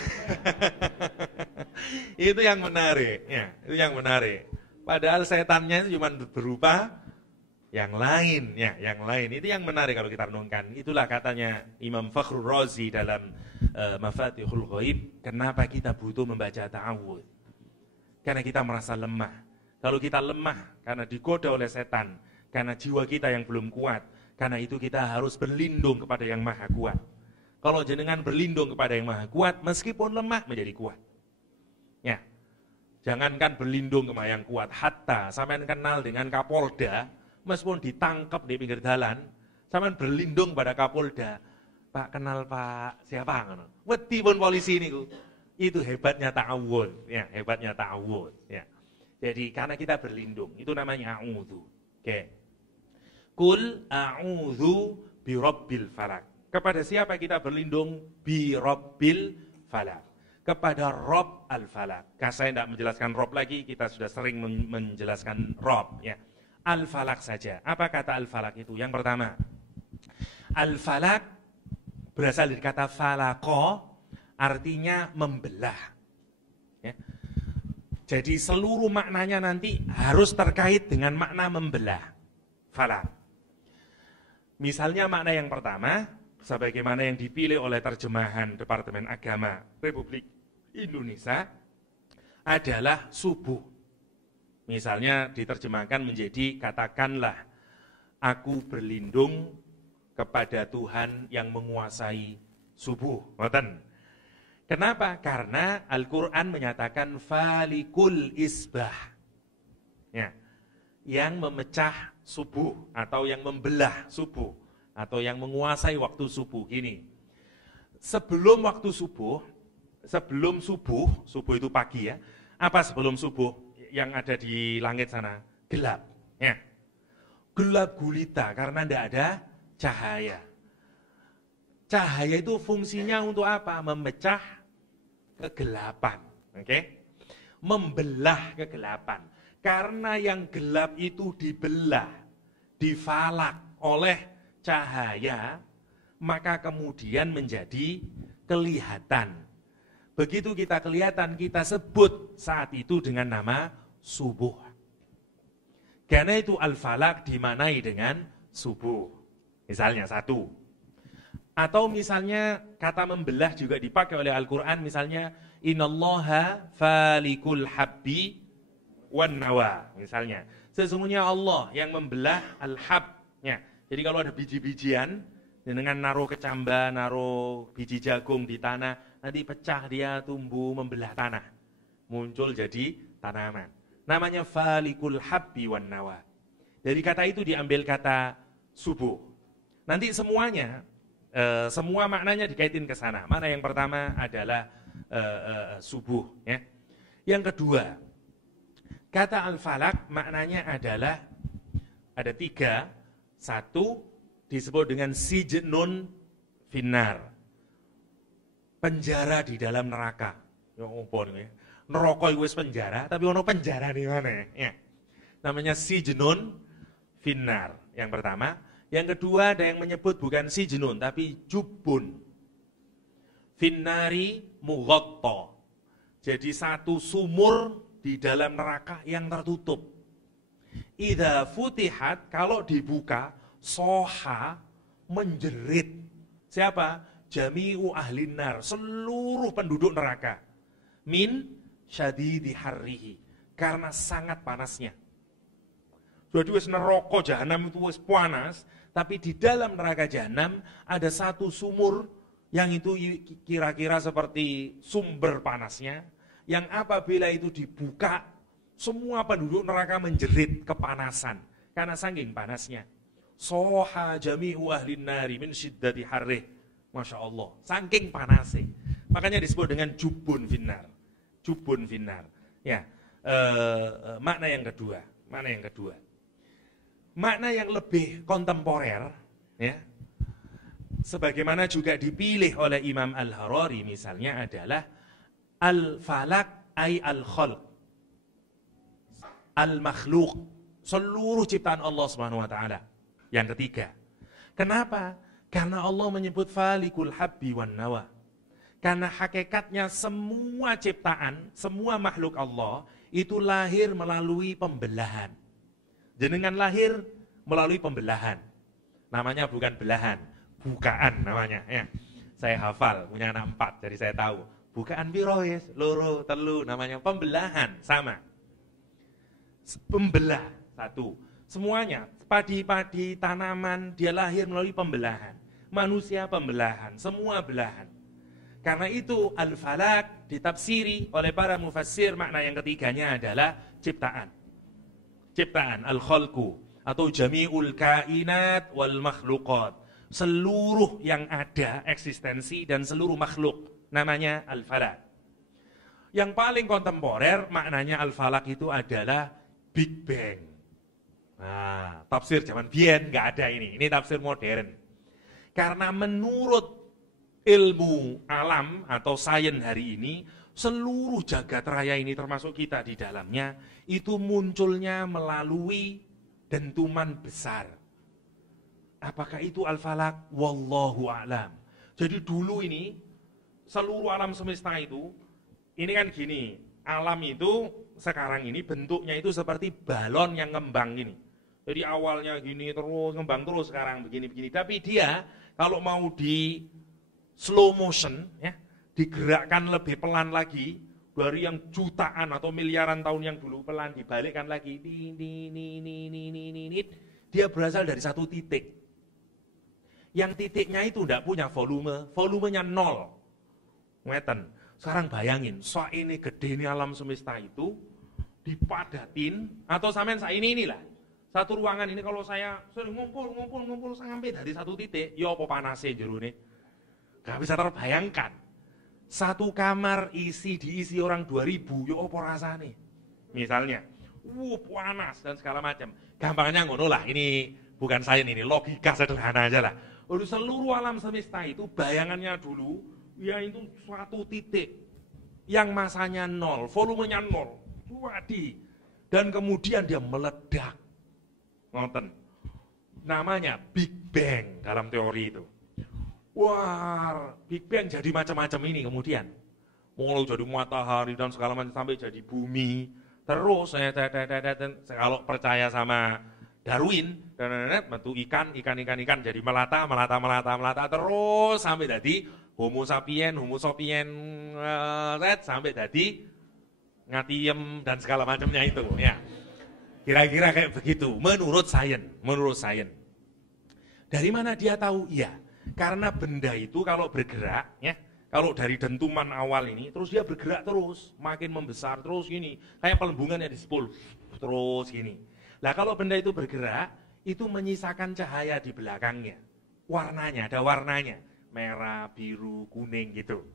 Itu yang menarik, ya, itu yang menarik. Padahal setannya itu cuma berupa yang lain, ya, yang lain. Itu yang menarik kalau kita renungkan. Itulah katanya Imam Fakhrul Razi dalam Mafatihul Ghaib, kenapa kita butuh membaca ta'awudz? Karena kita merasa lemah. Kalau kita lemah karena digoda oleh setan, karena jiwa kita yang belum kuat, karena itu kita harus berlindung kepada yang maha kuat. Kalau jenengan berlindung kepada yang maha kuat, meskipun lemah menjadi kuat. Ya, Jangankan berlindung ke yang kuat, hatta sampean kenal dengan Kapolda, meskipun ditangkap di pinggir jalan, sampean berlindung pada Kapolda. Pak kenal Pak siapa ngono. Wedi pun polisi niku. Itu hebatnya ta'awud, ya, hebatnya ta'awud, ya. Jadi karena kita berlindung, itu namanya a'udzu. Oke. Qul a'udzu birabbil falaq. Kepada siapa kita berlindung? Birabbil falaq. Kepada Rob Al-Falaq. Saya tidak menjelaskan Rob lagi, kita sudah sering menjelaskan Rob. Ya. Al-Falaq saja. Apa kata Al-Falaq itu? Yang pertama, Al-Falaq berasal dari kata falaqo, artinya membelah. Ya. Jadi seluruh maknanya nanti harus terkait dengan makna membelah. Falaq. Misalnya makna yang pertama, sebagaimana yang dipilih oleh terjemahan Departemen Agama Republik Indonesia adalah subuh. Misalnya diterjemahkan menjadi katakanlah aku berlindung kepada Tuhan yang menguasai subuh. Ngoten. Kenapa? Karena Al-Qur'an menyatakan falikul isbah. Ya. Yang memecah subuh atau yang membelah subuh. Atau yang menguasai waktu subuh. Gini, sebelum waktu subuh, sebelum subuh itu pagi ya, apa sebelum subuh yang ada di langit sana? Gelap. Ya. Gelap gulita karena tidak ada cahaya. Cahaya itu fungsinya untuk apa? Memecah kegelapan. Oke? Membelah kegelapan. Karena yang gelap itu dibelah, difalak oleh cahaya, maka kemudian menjadi kelihatan. Begitu kita kelihatan, kita sebut saat itu dengan nama subuh. Karena itu Al-Falaq dimanai dengan subuh. Misalnya satu. Atau misalnya kata membelah juga dipakai oleh Al-Quran. Misalnya, Innallaha falikul habbi wan nawa. Misalnya, sesungguhnya Allah yang membelah al-hab-nya. Jadi kalau ada biji-bijian, dengan naruh kecamba, naruh biji jagung di tanah, nanti pecah dia tumbuh membelah tanah. Muncul jadi tanaman. Namanya falikul habbi wan nawa. Dari kata itu diambil kata subuh. Nanti semuanya, semua maknanya dikaitin ke sana. Mana yang pertama adalah subuh. Ya. Yang kedua, kata Al-Falaq maknanya adalah ada tiga. Satu disebut dengan sijnun finnar, penjara di dalam neraka. Neraka itu penjara, tapi ono penjara di mana? Ya. Namanya sijnun finnar. Yang pertama, yang kedua ada yang menyebut bukan sijnun tapi jubbun. Finnari mughatta. Jadi satu sumur di dalam neraka yang tertutup. Idza futihat, kalau dibuka, soha, menjerit. Siapa? Jami'u ahlin nar, seluruh penduduk neraka. Min syadidi harrihi, karena sangat panasnya. Jadi wis neraka jahanam itu wis panas, tapi di dalam neraka jahanam ada satu sumur yang itu kira-kira seperti sumber panasnya, yang apabila itu dibuka, semua penduduk neraka menjerit kepanasan karena saking panasnya. Soha jami'u ahlin nari min syiddati harrih. Masya Allah, saking panasnya. Makanya disebut dengan jubun finnar. Jubun finnar. Ya, makna yang kedua. Makna yang lebih kontemporer, ya, sebagaimana juga dipilih oleh Imam Al-Harari misalnya adalah al-falak ay al-khalq. Al-makhluk, seluruh ciptaan Allah Subhanahu wa taala. Yang ketiga. Kenapa? Karena Allah menyebut falikul habbi wan nawa. Karena hakikatnya semua ciptaan, semua makhluk Allah itu lahir melalui pembelahan. Jenengan lahir melalui pembelahan. Namanya bukan belahan, bukaan namanya, ya. Saya hafal, punya anak 4, jadi saya tahu. Bukaan piro wis, loro, telu, namanya pembelahan, sama. Pembelah, satu. Semuanya, padi-padi, tanaman, dia lahir melalui pembelahan. Manusia pembelahan, semua belahan. Karena itu al-falak ditafsiri oleh para mufassir, makna yang ketiganya adalah ciptaan. Ciptaan, al-khalqu atau jami'ul kainat wal makhluqat. Seluruh yang ada eksistensi dan seluruh makhluk namanya al-falak. Yang paling kontemporer maknanya al-falak itu adalah Big Bang. Nah, tafsir zaman biyen nggak ada ini. Ini tafsir modern. Karena menurut ilmu alam atau sains hari ini, seluruh jagat raya ini termasuk kita di dalamnya, itu munculnya melalui dentuman besar. Apakah itu al-falak? Wallahu a'lam. Jadi dulu ini, seluruh alam semesta itu, ini kan gini, alam itu sekarang ini bentuknya itu seperti balon yang ngembang gini. Jadi awalnya gini terus, ngembang terus sekarang begini-begini. Tapi dia kalau mau di slow motion, ya, digerakkan lebih pelan lagi, dari yang jutaan atau miliaran tahun yang dulu pelan dibalikkan lagi, dia berasal dari satu titik. Yang titiknya itu tidak punya volume, volumenya nol. Ngeten. Sekarang bayangin, ini gede ini alam semesta itu dipadatin, atau sampean inilah. Satu ruangan ini kalau saya sering ngumpul sampai dari satu titik, ya apa panasnya jerone. Gak bisa terbayangkan. Satu kamar diisi orang 2000, ya apa rasanya. Misalnya, panas dan segala macam. Gampangnya ngono lah, ini bukan sains, ini logika sederhana aja lah. Lalu seluruh alam semesta itu bayangannya dulu, ya itu suatu titik yang masanya nol, volumenya nol, dan kemudian dia meledak. Nonton, namanya Big Bang dalam teori itu. Wah, Big Bang jadi macam-macam ini kemudian. Mulai jadi matahari dan segala macam sampai jadi bumi. Terus kalau percaya sama Darwin, bentuk ikan jadi melata terus sampai jadi Homo sapien, sampai jadi ngatiem dan segala macamnya itu, ya. Kira-kira kayak begitu menurut sains. Dari mana dia tahu? Iya, karena benda itu kalau bergerak, ya, kalau dari dentuman awal ini terus dia bergerak terus, makin membesar terus gini, kayak pelembungannya di spool terus gini. Nah, kalau benda itu bergerak, itu menyisakan cahaya di belakangnya. Warnanya, ada warnanya. Merah, biru, kuning gitu.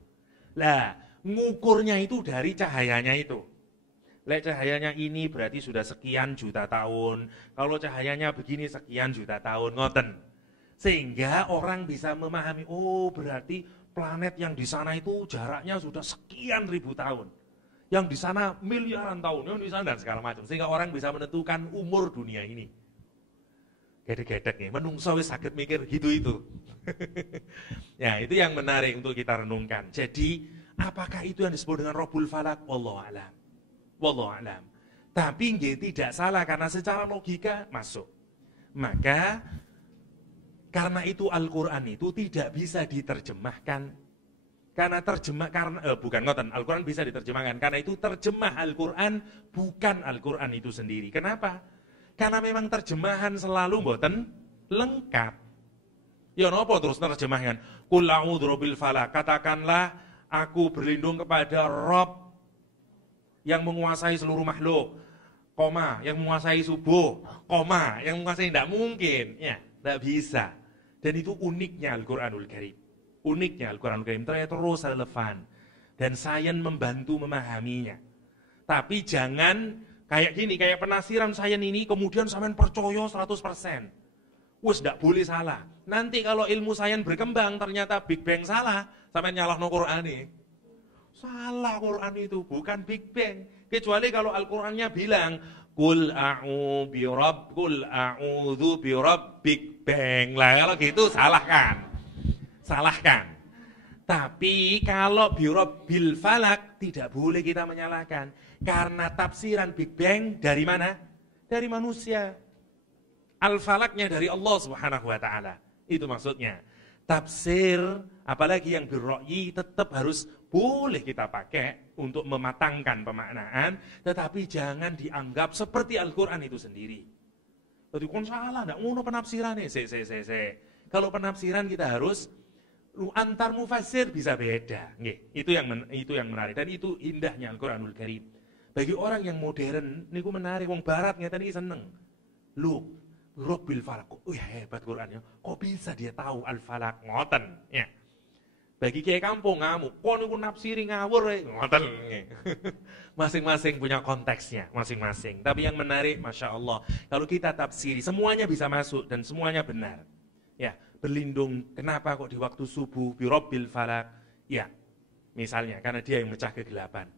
Nah, ngukurnya itu dari cahayanya itu. Cahayanya ini berarti sudah sekian juta tahun. Kalau cahayanya begini sekian juta tahun, ngoten. Sehingga orang bisa memahami, oh berarti planet yang di sana itu jaraknya sudah sekian ribu tahun. Yang di sana miliaran tahun, yang di sana dan segala macam. Sehingga orang bisa menentukan umur dunia ini. Gedek-gedek nih, menungso wis saged mikir gitu itu. Ya, itu yang menarik untuk kita renungkan. Jadi, apakah itu yang disebut dengan Rabbul Falak? Wallahu a'lam. Wallahu a'lam. Tapi nggih tidak salah karena secara logika masuk. Maka karena itu Al-Qur'an itu tidak bisa diterjemahkan. Karena bukan ngoten, Al-Qur'an bisa diterjemahkan. Karena itu terjemah Al-Qur'an bukan Al-Qur'an itu sendiri. Kenapa? Karena memang terjemahan selalu mboten lengkap. Ya napa terus terjemahkan? Qul a'udzu birabbil falaq. Katakanlah aku berlindung kepada Rabb yang menguasai seluruh makhluk. Koma, yang menguasai subuh. Koma, yang menguasai tidak mungkin. Ya, tidak bisa. Dan itu uniknya Al-Qur'anul Karim. Uniknya Al-Qur'anul Karim terus relevan. Dan sains membantu memahaminya. Tapi jangan kayak gini, kayak penafsiran sains ini kemudian sampean percaya 100%. Wes tidak boleh salah. Nanti kalau ilmu sains berkembang ternyata Big Bang salah, sampean nyalahno Qur'an ini. Salah Qur'an itu, bukan Big Bang. Kecuali kalau Al-Qur'annya bilang Qul a'udzu birabbik bang. Lah kalau gitu salahkan. Tapi kalau birabbil falak tidak boleh kita menyalahkan. Karena tafsiran Big Bang dari mana? Dari manusia. Al-falaknya dari Allah Subhanahu wa taala. Itu maksudnya. Tafsir apalagi yang birra'yi tetap harus boleh kita pakai untuk mematangkan pemaknaan, tetapi jangan dianggap seperti Al-Qur'an itu sendiri. Jadi kon salah, enggak ngono penafsirannya. Kalau penafsiran kita harus Antar mufassir bisa beda. Nggih, itu yang menarik dan itu indahnya Al-Qur'anul Karim. Bagi orang yang modern niku menarik, wong barat ngeten iki seneng. Lu Rabbil Falaq. Hebat Qur'annya. Kok bisa dia tahu Al-Falaq? Ngoten, ya. Bagi kiai kampung ngamuk, kok niku nafsiri ngawur ngoten. Masing-masing punya konteksnya, masing-masing. Tapi yang menarik, Masya Allah, kalau kita tafsiri, semuanya bisa masuk dan semuanya benar. Ya, berlindung, kenapa kok di waktu subuh, birabbil falak? Ya, misalnya, karena dia yang memecah kegelapan.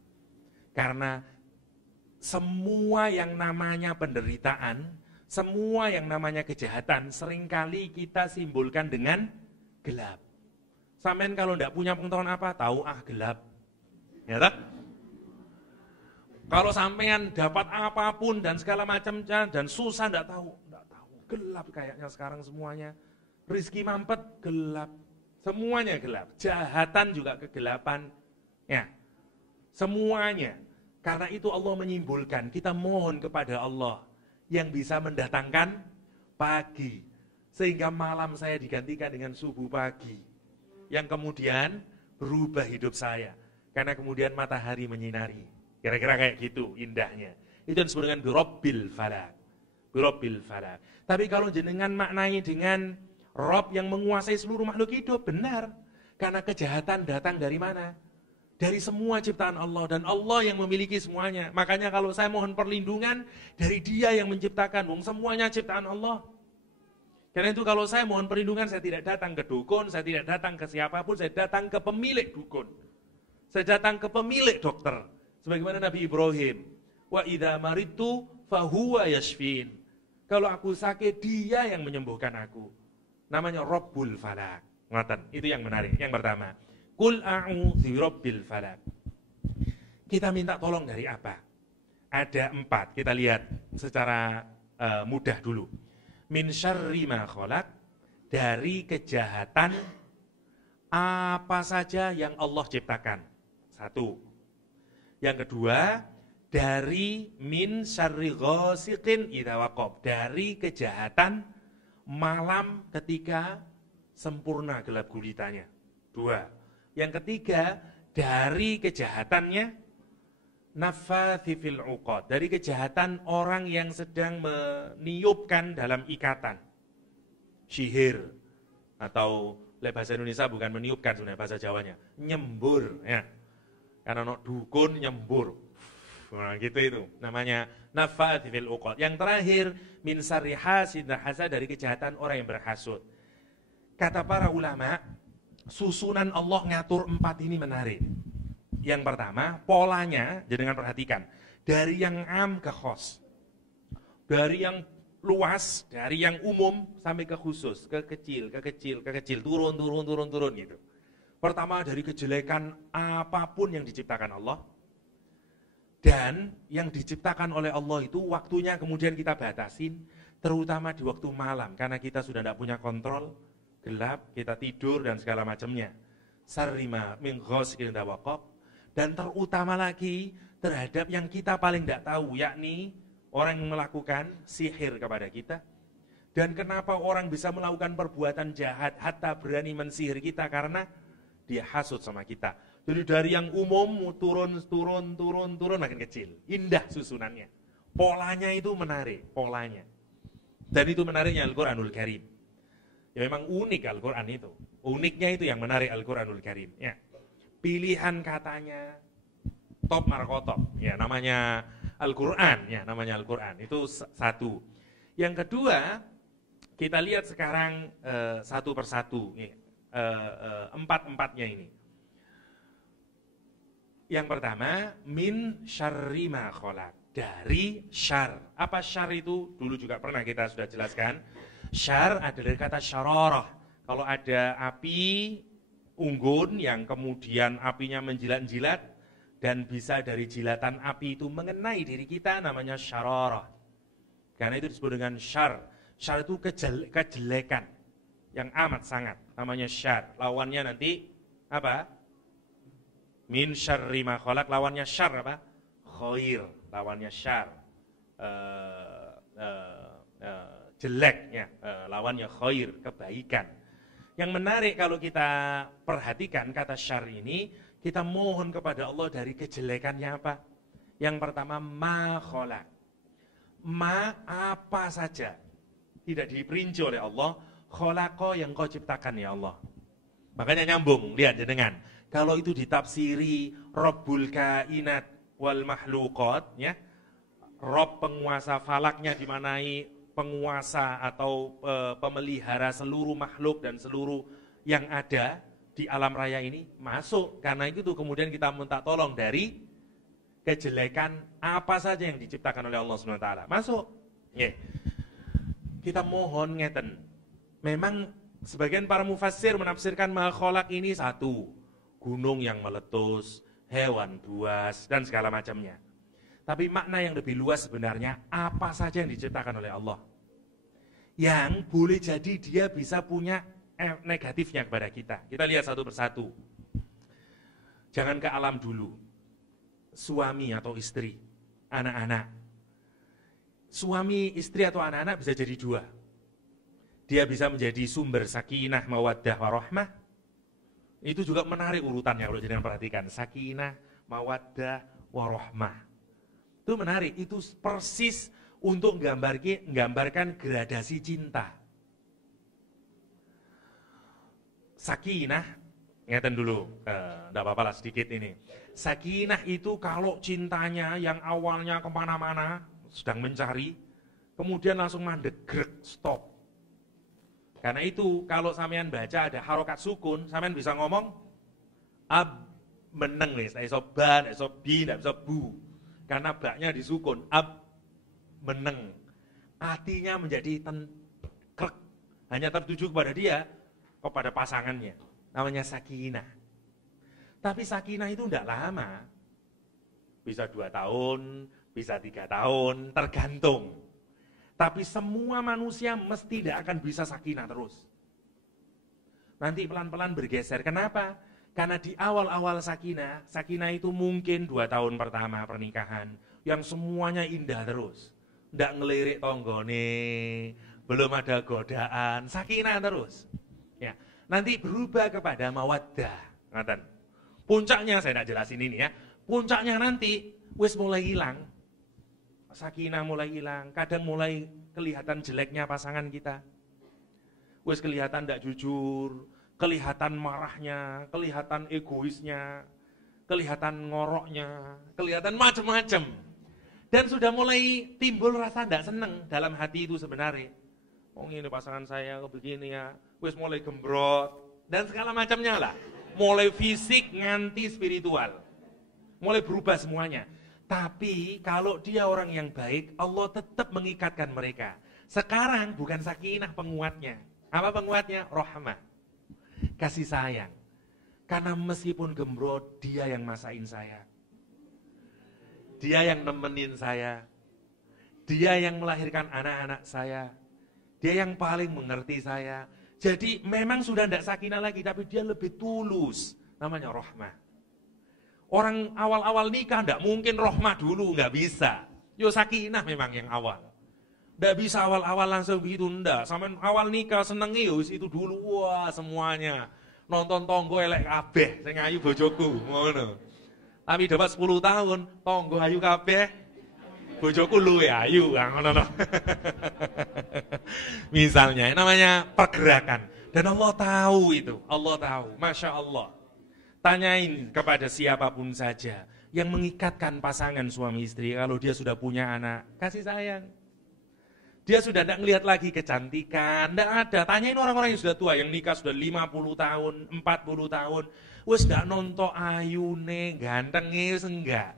Karena semua yang namanya penderitaan, semua yang namanya kejahatan, seringkali kita simbolkan dengan gelap. Sampean kalau tidak punya pengetahuan apa, tahu gelap. Ya tak? Kalau sampean dapat apapun dan segala macamnya dan susah tidak tahu. Gelap kayaknya sekarang semuanya. Rizki mampet gelap, semuanya gelap. Jahatan juga kegelapan, ya, semuanya. Karena itu Allah menyimpulkan, kita mohon kepada Allah yang bisa mendatangkan pagi, sehingga malam saya digantikan dengan subuh pagi, yang kemudian berubah hidup saya, karena kemudian matahari menyinari. Kira-kira kayak gitu indahnya. Itu disebut dengan birabbil falaq, birabbil falaq. Tapi kalau jenengan maknai dengan Rob yang menguasai seluruh makhluk hidup, benar. Karena kejahatan datang dari mana? Dari semua ciptaan Allah. Dan Allah yang memiliki semuanya. Makanya kalau saya mohon perlindungan dari Dia yang menciptakan. Semuanya ciptaan Allah. Karena itu kalau saya mohon perlindungan, saya tidak datang ke dukun, saya tidak datang ke siapapun, saya datang ke pemilik dukun. Saya datang ke pemilik dokter. Sebagaimana Nabi Ibrahim. Wa idza maridtu fahuwa yashfin. Kalau aku sakit, Dia yang menyembuhkan aku. Namanya Rabbul Falaq. Ngoten, itu yang menarik. Yang pertama, Qul a'udzu birabbil falaq. Kita minta tolong dari apa? Ada 4. Kita lihat secara mudah dulu. Min syarri ma khalaq, dari kejahatan apa saja yang Allah ciptakan. 1. Yang kedua, dari min syarri ghasiqin idza waqab, dari kejahatan malam ketika sempurna gelap gulitanya. 2. Yang ketiga, dari kejahatannya nafathi fil uqad, dari kejahatan orang yang sedang meniupkan dalam ikatan. Sihir, atau bahasa Indonesia bukan meniupkan sebenarnya, bahasa Jawanya nyembur, ya. Karena dukun nyembur. Nah, gitu itu namanya nafathi fil uqad. Yang terakhir, min syarri hasidin hasad, dari kejahatan orang yang berhasud. Kata para ulama, susunan Allah ngatur 4 ini menarik. Yang pertama, polanya, jangan perhatikan, dari yang am ke khos, dari yang luas, dari yang umum sampai ke khusus, ke kecil, turun gitu. Pertama, dari kejelekan apapun yang diciptakan Allah. Dan yang diciptakan oleh Allah itu waktunya kemudian kita batasin, terutama di waktu malam, karena kita sudah tidak punya kontrol, gelap, kita tidur dan segala macamnya. Sarrima min ghasiqin idza waqab, dan terutama lagi terhadap yang kita paling tidak tahu, yakni orang yang melakukan sihir kepada kita. Dan kenapa orang bisa melakukan perbuatan jahat hatta berani mensihir kita? Karena dia hasud sama kita. Jadi dari yang umum turun makin kecil. Indah susunannya. Polanya itu menarik, polanya. Dan itu menariknya Al-Qur'anul Karim. Ya memang unik Al-Qur'an itu. Uniknya itu yang menarik Al-Qur'anul Karim, ya. Pilihan katanya top markotop, ya, namanya Al-Qur'an, ya, namanya Al-Qur'an. Itu 1. Yang kedua, kita lihat sekarang satu persatu, ya, 4-4-nya ini. Yang pertama, min syarri ma khalaq, dari syar. Apa syar itu? Dulu juga pernah kita sudah jelaskan. Syar adalah kata syararah. Kalau ada api unggun yang kemudian apinya menjilat-jilat dan bisa dari jilatan api itu mengenai diri kita, namanya syararah. Karena itu disebut dengan syar. Syar itu kejelekan yang amat sangat, namanya syar. Lawannya nanti apa? Min syarri ma khalaq, lawannya syar apa? Khair, lawannya syar. Jelek, ya, lawannya khair, kebaikan. Yang menarik kalau kita perhatikan kata syarr ini, kita mohon kepada Allah dari kejelekannya apa? Yang pertama, ma khalaq. Ma apa saja. Tidak diperinci oleh Allah, khalaqa yang kau ciptakan ya Allah. Makanya nyambung, lihat jenengan. Kalau itu ditafsiri Rabbul kainat wal makhluqat, ya. Rob penguasa falaknya dimanai penguasa atau pemelihara seluruh makhluk dan seluruh yang ada di alam raya ini masuk. Karena itu kemudian kita minta tolong dari kejelekan apa saja yang diciptakan oleh Allah SWT. Masuk. Yeah. Kita mohon ngeten. Memang sebagian para mufassir menafsirkan ma khalaq ini satu, gunung yang meletus, hewan buas dan segala macamnya. Tapi makna yang lebih luas sebenarnya apa saja yang diciptakan oleh Allah. Yang boleh jadi dia bisa punya negatifnya kepada kita. Kita lihat satu persatu. Jangan ke alam dulu. Suami atau istri, anak-anak. Suami, istri atau anak-anak bisa jadi dua. Dia bisa menjadi sumber sakinah, mawaddah, warahmah. Itu juga menarik urutannya kalau jangan perhatikan. Sakinah, mawaddah, warahmah. Itu menarik, itu persis untuk menggambarkan gradasi cinta. Sakinah, ingatkan dulu, enggak apa-apa lah sedikit ini. Sakinah itu kalau cintanya yang awalnya kemana-mana, sedang mencari, kemudian langsung mandek, grek, stop. Karena itu kalau sampean baca ada harokat sukun, sampean bisa ngomong ab meneng wis, iso ba, iso bi, ndak bisa bu. Karena baknya disukun, ab meneng. Artinya menjadi krek, hanya tertuju kepada dia, kepada pasangannya. Namanya sakinah. Tapi sakinah itu tidak lama. Bisa 2 tahun, bisa 3 tahun, tergantung. Tapi semua manusia mesti tidak akan bisa sakinah terus. Nanti pelan-pelan bergeser. Kenapa? Karena di awal-awal sakinah itu mungkin 2 tahun pertama pernikahan, yang semuanya indah terus. Nggak ngelirik tonggone, belum ada godaan, sakinah terus. Ya, nanti berubah kepada mawaddah. Ngaten. Puncaknya saya tidak jelasin ini ya. Puncaknya nanti wis mulai hilang. Sakinah mulai hilang, kadang mulai kelihatan jeleknya pasangan kita. Wis kelihatan tidak jujur, kelihatan marahnya, kelihatan egoisnya, kelihatan ngoroknya, kelihatan macam-macam. Dan sudah mulai timbul rasa tidak senang dalam hati itu sebenarnya. Oh ini pasangan saya begini ya, wis mulai gembrot dan segala macamnya lah. Mulai fisik nganti spiritual, mulai berubah semuanya. Tapi kalau dia orang yang baik, Allah tetap mengikatkan mereka. Sekarang bukan sakinah penguatnya. Apa penguatnya? Rahmah. Kasih sayang. Karena meskipun gembrot, dia yang masakin saya. Dia yang nemenin saya. Dia yang melahirkan anak-anak saya. Dia yang paling mengerti saya. Jadi memang sudah tidak sakinah lagi, tapi dia lebih tulus. Namanya rahmah. Orang awal-awal nikah tidak mungkin rahmah dulu, nggak bisa. Yo sakinah memang yang awal. Nggak bisa awal-awal langsung begitu, enggak. Sampai awal nikah senengi yo itu dulu, wah semuanya. Nonton tonggo elek kabeh, sing ayu bojoku, ngono. Tapi dapat 10 tahun, tonggo ayu kabeh, bojoku luwe ayu, ngono. Misalnya, namanya pergerakan. Dan Allah tahu itu, Allah tahu, Masya Allah. Tanyain kepada siapapun saja yang mengikatkan pasangan suami istri kalau dia sudah punya anak, kasih sayang. Dia sudah tidak ngelihat lagi kecantikan, tidak ada. Tanyain orang-orang yang sudah tua, yang nikah sudah 50 tahun, 40 tahun, wis tidak nonton ayune, gantengnya, wis enggak.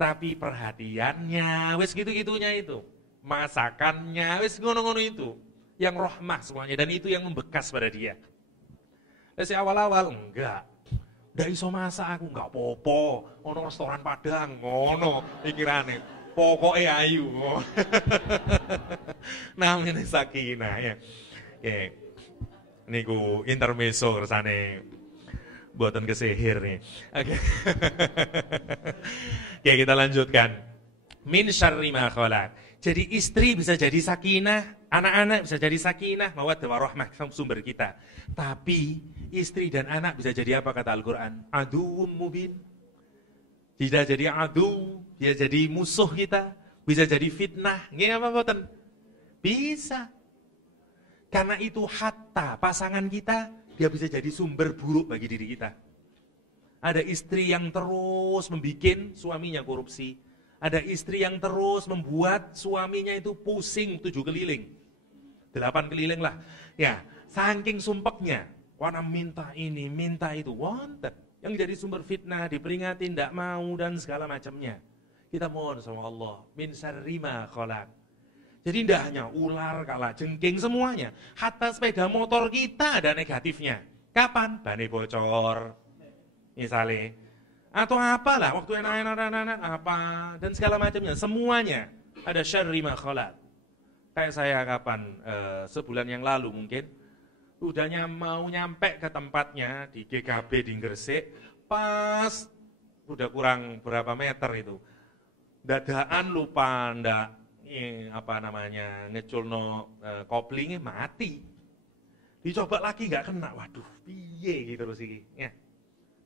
Tapi perhatiannya, wis gitu-gitunya itu. Masakannya, wis ngono-ngono itu. Yang rahmah semuanya, dan itu yang membekas pada dia. Dari awal-awal, enggak. Ndak iso masak aku, enggak popo. Ono restoran Padang, ngono pikirane. Pokoke ayu. Namanya sakinah ya. Oke. Niku intermezzo kersane buatan kesehir nih. Oke. Oke, kita lanjutkan. Min syarri ma khalaq. Jadi istri bisa jadi sakinah, anak-anak bisa jadi sakinah, mawaddah warahmah, sumber kita. Tapi istri dan anak bisa jadi apa kata Al-Quran? Aduwwum mubin. Bisa jadi adu, bisa jadi musuh kita, bisa jadi fitnah. Nggih apa mboten? Bisa. Karena itu hatta pasangan kita, dia bisa jadi sumber buruk bagi diri kita. Ada istri yang terus membuat suaminya korupsi. Ada istri yang terus membuat suaminya itu pusing 7 keliling. 8 keliling lah. Ya, saking sumpeknya. Wana minta ini, minta itu. Wonten. Yang jadi sumber fitnah, diperingati, tidak mau, dan segala macamnya. Kita mohon sama Allah. Min syarri ma khalaq. Jadi tidak hanya ular, kalajengking, semuanya. Hatta sepeda motor kita ada negatifnya. Kapan? Bane bocor. Misalnya. Atau apalah, waktu enak-enak, apa, dan segala macamnya. Semuanya ada syarri ma khalaq. Kayak saya kapan, sebulan yang lalu mungkin, udahnya mau nyampe ke tempatnya di GKB di Gresik, pas udah kurang berapa meter itu. Dadaan lupa ndak ngeculno koplingnya mati. Dicoba lagi nggak kena. Waduh, piye gitu terus iki.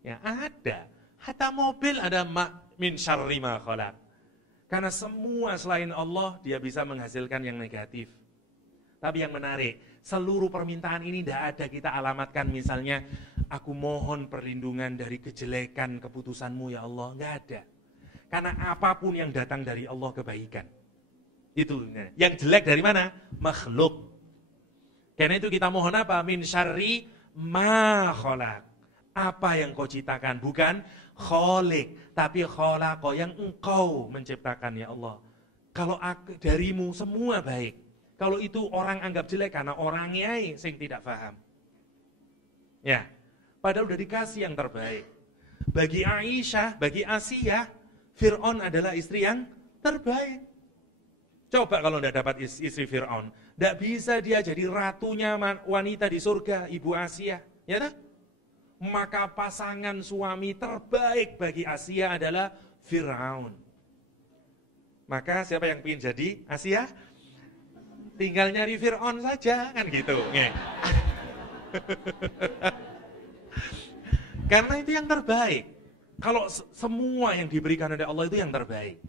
Ya ada. Hatta mobil ada min syarri ma khalaq. Karena semua selain Allah dia bisa menghasilkan yang negatif. Tapi yang menarik, seluruh permintaan ini tidak ada kita alamatkan misalnya, aku mohon perlindungan dari kejelekan keputusanmu ya Allah. Nggak ada. Karena apapun yang datang dari Allah kebaikan. Itu. Yang jelek dari mana? Makhluk. Karena itu kita mohon apa? Min syarri ma khalaq. Apa yang kau ciptakan? Bukan khalik, tapi khalaqa yang engkau menciptakan ya Allah. Kalau darimu semua baik. Kalau itu orang anggap jelek karena orangnya yang tidak paham. Ya, padahal udah dikasih yang terbaik. Bagi Aisyah, bagi Asiyah, Fir'aun adalah istri yang terbaik. Coba kalau tidak dapat istri Fir'aun, tidak bisa dia jadi ratunya wanita di surga, Ibu Asiyah. Ya tak? Maka pasangan suami terbaik bagi Asia adalah Fir'aun. Maka siapa yang ingin jadi Asia? Tinggal nyari Fir'aun saja, kan gitu. Karena itu yang terbaik. Kalau semua yang diberikan oleh Allah itu yang terbaik.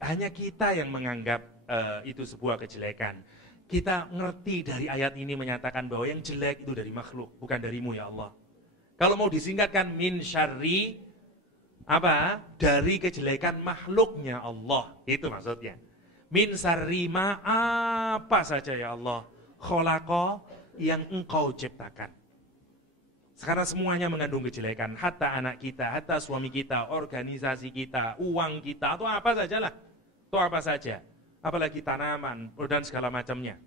Hanya kita yang menganggap itu sebuah kejelekan. Kita ngerti dari ayat ini menyatakan bahwa yang jelek itu dari makhluk, bukan darimu ya Allah. Kalau mau disingkatkan min syarri apa? Dari kejelekan makhluknya Allah. Itu maksudnya. Min syarri ma apa saja ya Allah. Khalaqa yang engkau ciptakan. Sekarang semuanya mengandung kejelekan. Hatta anak kita, hatta suami kita, organisasi kita, uang kita, atau apa sajalah. Atau apa saja. Apalagi tanaman dan segala macamnya.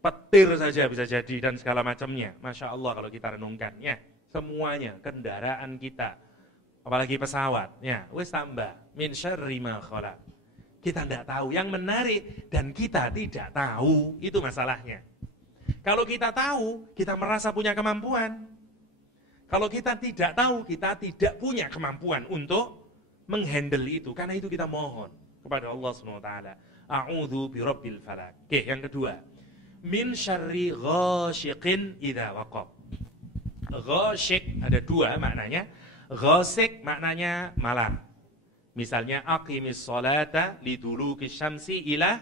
Petir saja bisa jadi dan segala macamnya. Masya Allah kalau kita renungkannya. Semuanya, kendaraan kita, apalagi pesawat, ya, wis tambah min syarri ma khalaq. Kita tidak tahu, yang menarik dan kita tidak tahu, itu masalahnya. Kalau kita tahu, kita merasa punya kemampuan. Kalau kita tidak tahu, kita tidak punya kemampuan untuk menghandle itu. Karena itu kita mohon kepada Allah SWT. A'udzu birabbil falaq. Oke, yang kedua, min syarri ghasyiqin idza waqab. Ghasyiq ada dua maknanya. Ghasyiq maknanya malam. Misalnya aqimis sholata liduluki syamsi ila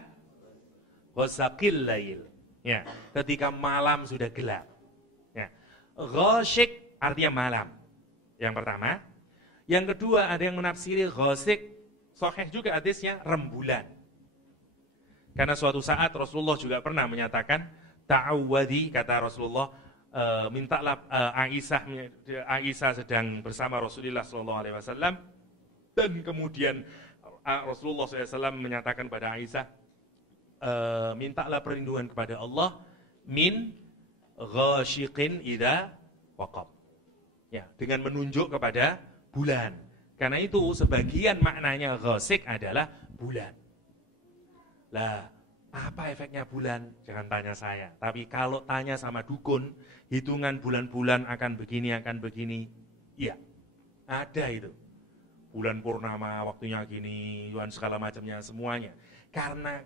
ghasaqil lail. Ya, ketika malam sudah gelap. Ya. Ghasyiq artinya malam. Yang pertama. Yang kedua ada yang menafsiri ghasyiq, sahih juga hadisnya, rembulan. Karena suatu saat Rasulullah juga pernah menyatakan ta'awwadhi, kata Rasulullah, mintalah Aisyah sedang bersama Rasulullah SAW, dan kemudian Rasulullah SAW menyatakan pada Aisyah, mintalah perlindungan kepada Allah min ghasyiqin idza waqab. Ya, dengan menunjuk kepada bulan. Karena itu sebagian maknanya ghasyiq adalah bulan. Lah, apa efeknya bulan? Jangan tanya saya. Tapi kalau tanya sama dukun, hitungan bulan-bulan akan begini, iya. Ada itu. bulan purnama, waktunya gini, dan segala macamnya semuanya. Karena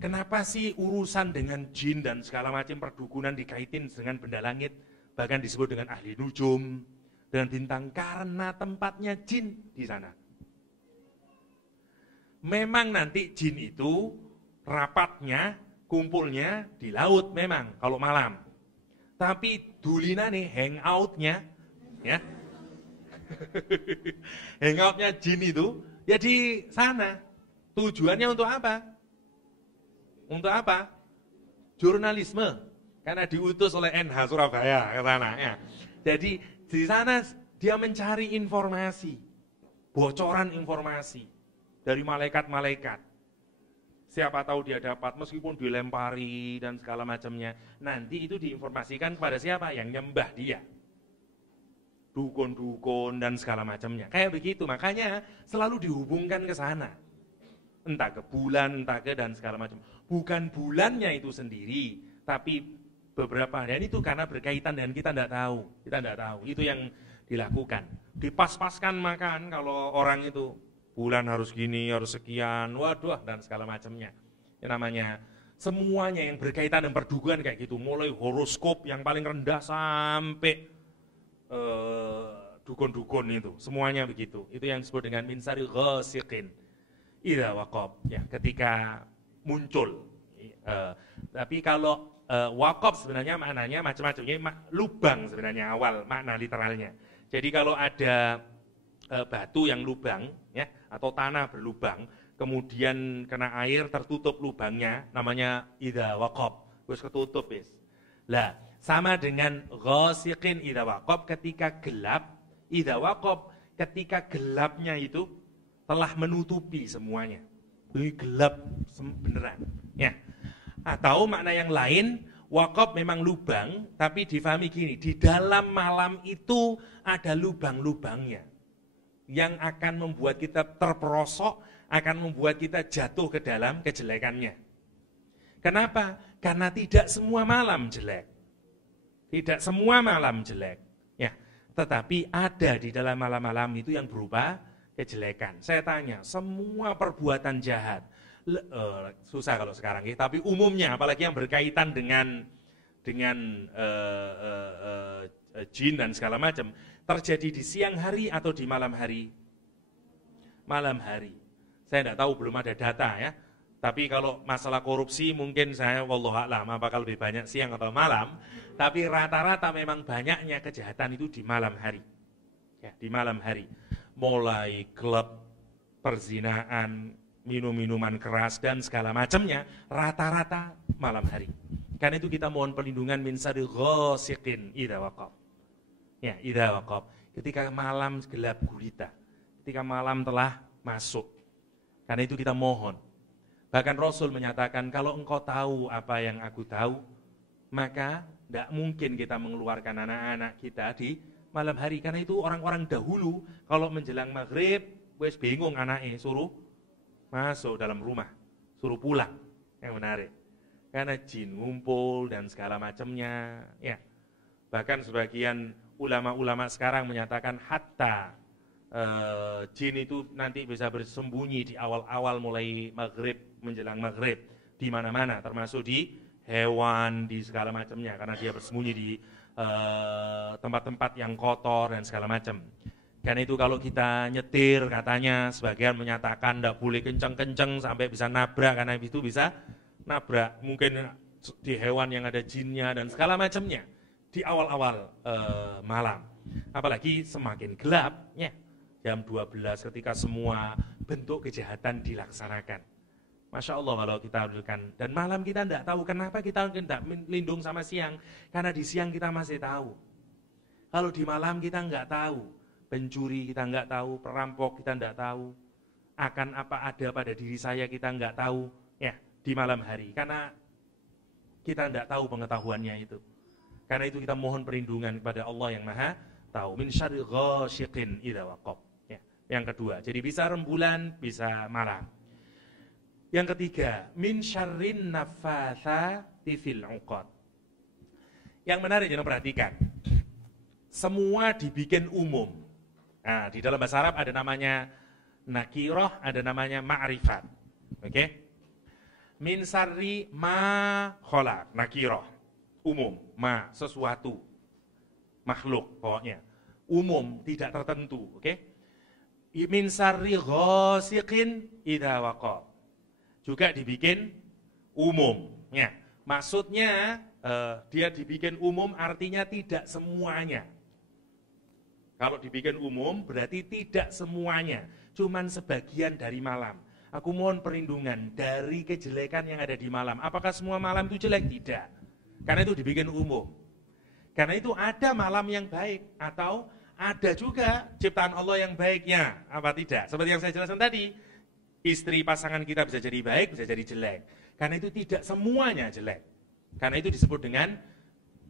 kenapa sih urusan dengan jin dan segala macam perdukunan dikaitin dengan benda langit, bahkan disebut dengan ahli nujum, dengan bintang, karena tempatnya jin di sana. Memang nanti jin itu rapatnya, kumpulnya di laut memang kalau malam. Tapi dulina nih hangoutnya, ya, hangoutnya jin itu ya di sana. Tujuannya untuk apa? Untuk apa? Jurnalisme. Karena diutus oleh NH Surabaya ke sana. Ya. Jadi di sana dia mencari informasi, bocoran informasi dari malaikat-malaikat. Siapa tahu dia dapat, meskipun dilempari dan segala macamnya. Nanti itu diinformasikan kepada siapa? Yang nyembah dia. Dukun-dukun dan segala macamnya. Kayak begitu, makanya selalu dihubungkan ke sana. Entah ke bulan, entah ke dan segala macam. Bukan bulannya itu sendiri, tapi beberapa. Dan itu karena berkaitan dengan kita tidak tahu. Kita tidak tahu, itu yang dilakukan. Dipas-paskan makan kalau orang itu. Bulan harus gini, harus sekian, waduh, dan segala macamnya. Yang namanya, semuanya yang berkaitan dengan perdukunan kayak gitu. Mulai horoskop yang paling rendah sampai dukun-dukun itu. Semuanya begitu. Itu yang disebut dengan min syarri ghasiqin idza waqab. Ya, ketika muncul. Tapi kalau waqab sebenarnya maknanya macam-macamnya. Lubang sebenarnya awal makna literalnya. Jadi kalau ada batu yang lubang, ya, atau tanah berlubang, kemudian kena air tertutup lubangnya, namanya idza waqab, wis ketutup wis. Lah, sama dengan ghasiqin idza waqab, ketika gelap, idza waqab, ketika gelapnya itu telah menutupi semuanya. Ini gelap beneran, ya. Atau makna yang lain, waqab memang lubang, tapi difahami gini, di dalam malam itu ada lubang-lubangnya yang akan membuat kita terperosok, akan membuat kita jatuh ke dalam kejelekannya. Kenapa? Karena tidak semua malam jelek. Tidak semua malam jelek. Ya, tetapi ada di dalam malam-malam itu yang berupa kejelekan. Saya tanya, semua perbuatan jahat, susah kalau sekarang, ya, tapi umumnya, apalagi yang berkaitan dengan jin dan segala macam, terjadi di siang hari atau di malam hari? Malam hari. Saya tidak tahu, belum ada data ya. Tapi kalau masalah korupsi mungkin saya wallahualam apakah lebih banyak siang atau malam. Tapi rata-rata memang banyaknya kejahatan itu di malam hari. Ya, di malam hari. Mulai klub, perzinaan, minum-minuman keras dan segala macamnya, rata-rata malam hari. Karena itu kita mohon perlindungan min syarri ghasiqin idza waqab. Ya, idza waqab. Ketika malam gelap gulita, ketika malam telah masuk. Karena itu kita mohon. Bahkan Rasul menyatakan, kalau engkau tahu apa yang aku tahu, maka tidak mungkin kita mengeluarkan anak-anak kita di malam hari. Karena itu orang-orang dahulu, kalau menjelang maghrib, wes bingung anaknya, suruh masuk dalam rumah, suruh pulang. Yang menarik. Karena jin ngumpul dan segala macamnya. Ya. Bahkan sebagian ulama-ulama sekarang menyatakan hatta jin itu nanti bisa bersembunyi di awal-awal mulai maghrib, menjelang maghrib, di mana-mana, termasuk di hewan, di segala macamnya, karena dia bersembunyi di tempat-tempat yang kotor dan segala macam. Karena itu kalau kita nyetir, katanya sebagian menyatakan tidak boleh kenceng-kenceng sampai bisa nabrak, karena itu bisa nabrak mungkin di hewan yang ada jinnya dan segala macamnya di awal-awal malam. Apalagi semakin gelap, ya, jam 12 ketika semua bentuk kejahatan dilaksanakan. Masya Allah kalau kita lakukan. Dan malam kita tidak tahu, kenapa kita tidak melindung sama siang. Karena di siang kita masih tahu. Kalau di malam kita nggak tahu. Pencuri kita nggak tahu, perampok kita nggak tahu. Akan apa ada pada diri saya kita nggak tahu. Ya, di malam hari. Karena kita tidak tahu pengetahuannya itu. Karena itu kita mohon perlindungan kepada Allah yang Maha Tahu. Min syarri ghasiqin idza waqab. Ya, yang kedua, jadi bisa rembulan, bisa malam. Yang ketiga, min syarrin naffatsati fil 'uqad. Yang menarik jangan perhatikan. Semua dibikin umum. Nah, di dalam bahasa Arab ada namanya nakirah, ada namanya ma'rifat. Oke? Min syarri ma khalaq, nakirah. Umum, ma, sesuatu. Makhluk, pokoknya. Umum, tidak tertentu. Oke? Min syarri ghasiqin idza waqa. Juga dibikin umum. Ya. Maksudnya, dia dibikin umum artinya tidak semuanya. Kalau dibikin umum berarti tidak semuanya, cuman sebagian dari malam. Aku mohon perlindungan dari kejelekan yang ada di malam. Apakah semua malam itu jelek? Tidak. Karena itu dibikin umum. Karena itu ada malam yang baik atau ada juga ciptaan Allah yang baiknya. Apa tidak? Seperti yang saya jelaskan tadi, istri pasangan kita bisa jadi baik, bisa jadi jelek. Karena itu tidak semuanya jelek. Karena itu disebut dengan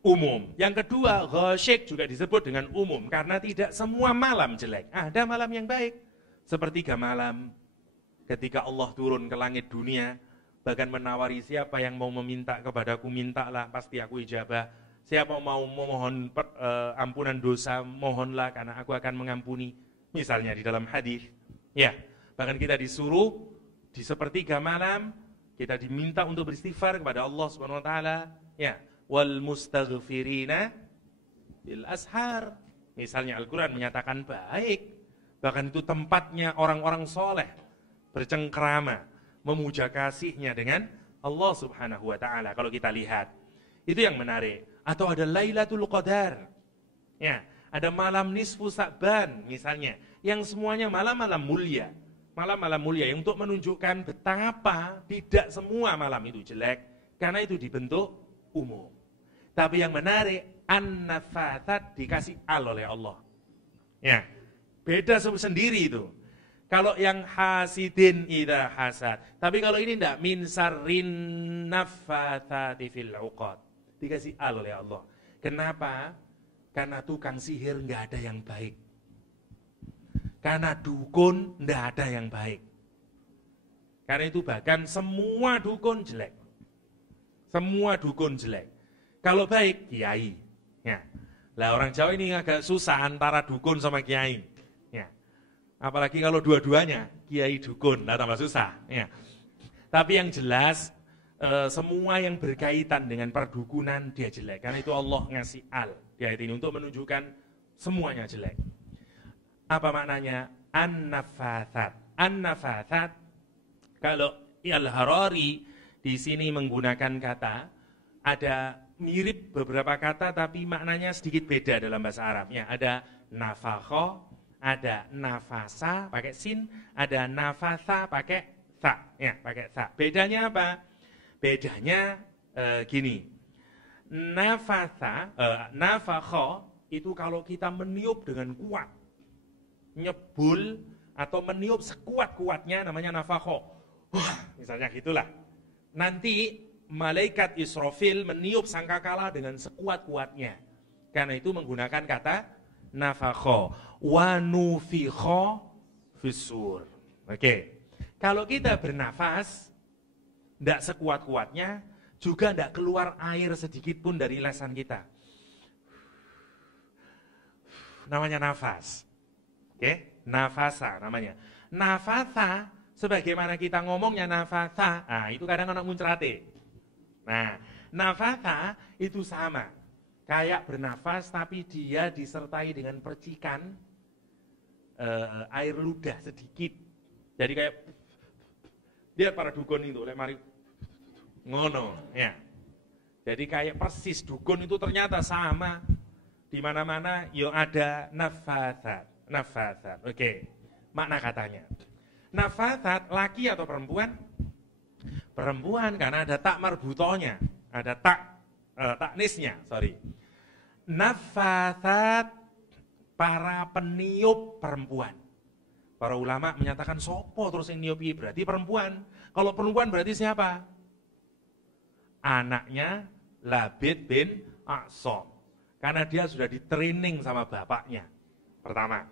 umum. Yang kedua, ghasyik juga disebut dengan umum karena tidak semua malam jelek. Ada malam yang baik. Sepertiga malam ketika Allah turun ke langit dunia, bahkan menawari siapa yang mau meminta kepadaku, mintalah, pasti aku ijabah. Siapa mau memohon ampunan dosa, mohonlah karena aku akan mengampuni. Misalnya di dalam hadis. Ya, bahkan kita disuruh di sepertiga malam kita diminta untuk beristighfar kepada Allah Subhanahu wa taala. Ya, wal mustaghfirina bil ashar. Misalnya Al-Quran menyatakan baik, bahkan itu tempatnya orang-orang soleh bercengkrama memuja kasihnya dengan Allah Subhanahu wa taala. Kalau kita lihat, itu yang menarik. Atau ada Lailatul Qadar. Ya, ada malam nisfu Sa'ban misalnya, yang semuanya malam-malam mulia. Malam-malam mulia yang untuk menunjukkan betapa tidak semua malam itu jelek karena itu dibentuk umum. Tapi yang menarik, an-nafathat dikasih al oleh Allah. Ya, beda sendiri itu. Kalau yang hasidin idza hasad. Tapi kalau ini enggak, min sarrin nafathati fil uqad. Dikasih al oleh Allah. Kenapa? Karena tukang sihir enggak ada yang baik. Karena dukun enggak ada yang baik. Karena itu bahkan semua dukun jelek. Semua dukun jelek. Kalau baik, kiai. Ya. Lah orang Jawa ini agak susah antara dukun sama kiai. Ya. Apalagi kalau dua-duanya, kiai dukun, nah tambah susah. Ya. Tapi yang jelas, semua yang berkaitan dengan perdukunan dia jelek. Karena itu Allah ngasih al di ayat ini untuk menunjukkan semuanya jelek. Apa maknanya? An-nafathat. An-nafathat, kalau Al-Harari di sini menggunakan kata, ada mirip beberapa kata tapi maknanya sedikit beda dalam bahasa Arab. Ya, ada nafakho, ada nafasa pakai sin, ada nafasa pakai sa. Ya, pakai sa. Bedanya apa? Bedanya gini. Nafasa, nafakho itu kalau kita meniup dengan kuat, nyebul atau meniup sekuat-kuatnya namanya nafakho. Misalnya gitulah. Nanti malaikat Israfil meniup sangkakala dengan sekuat-kuatnya. Karena itu menggunakan kata nafakho wa nufikho fisur. Oke. Kalau kita bernafas tidak sekuat-kuatnya, juga tidak keluar air sedikit pun dari lesan kita. Namanya nafas. Oke, nafasa namanya. Nafasa sebagaimana kita ngomongnya nafasa, nah itu kadang anak muncrate. Nah, nafasa itu sama. Kayak bernafas tapi dia disertai dengan percikan air ludah sedikit. Jadi kayak lihat para dukun itu, mari ngono, ya. Jadi kayak persis dukun itu ternyata sama. Di mana-mana yo ada nafasat, nafasat. Oke. Makna katanya. Nafasat laki atau perempuan? Perempuan karena ada tak marbutonya, ada taknisnya, sorry. Nafasat para peniup perempuan. Para ulama menyatakan sopo terus yang niupi berarti perempuan. Kalau perempuan berarti siapa? Anaknya Labid bin A'som. Karena dia sudah di-training sama bapaknya. Pertama.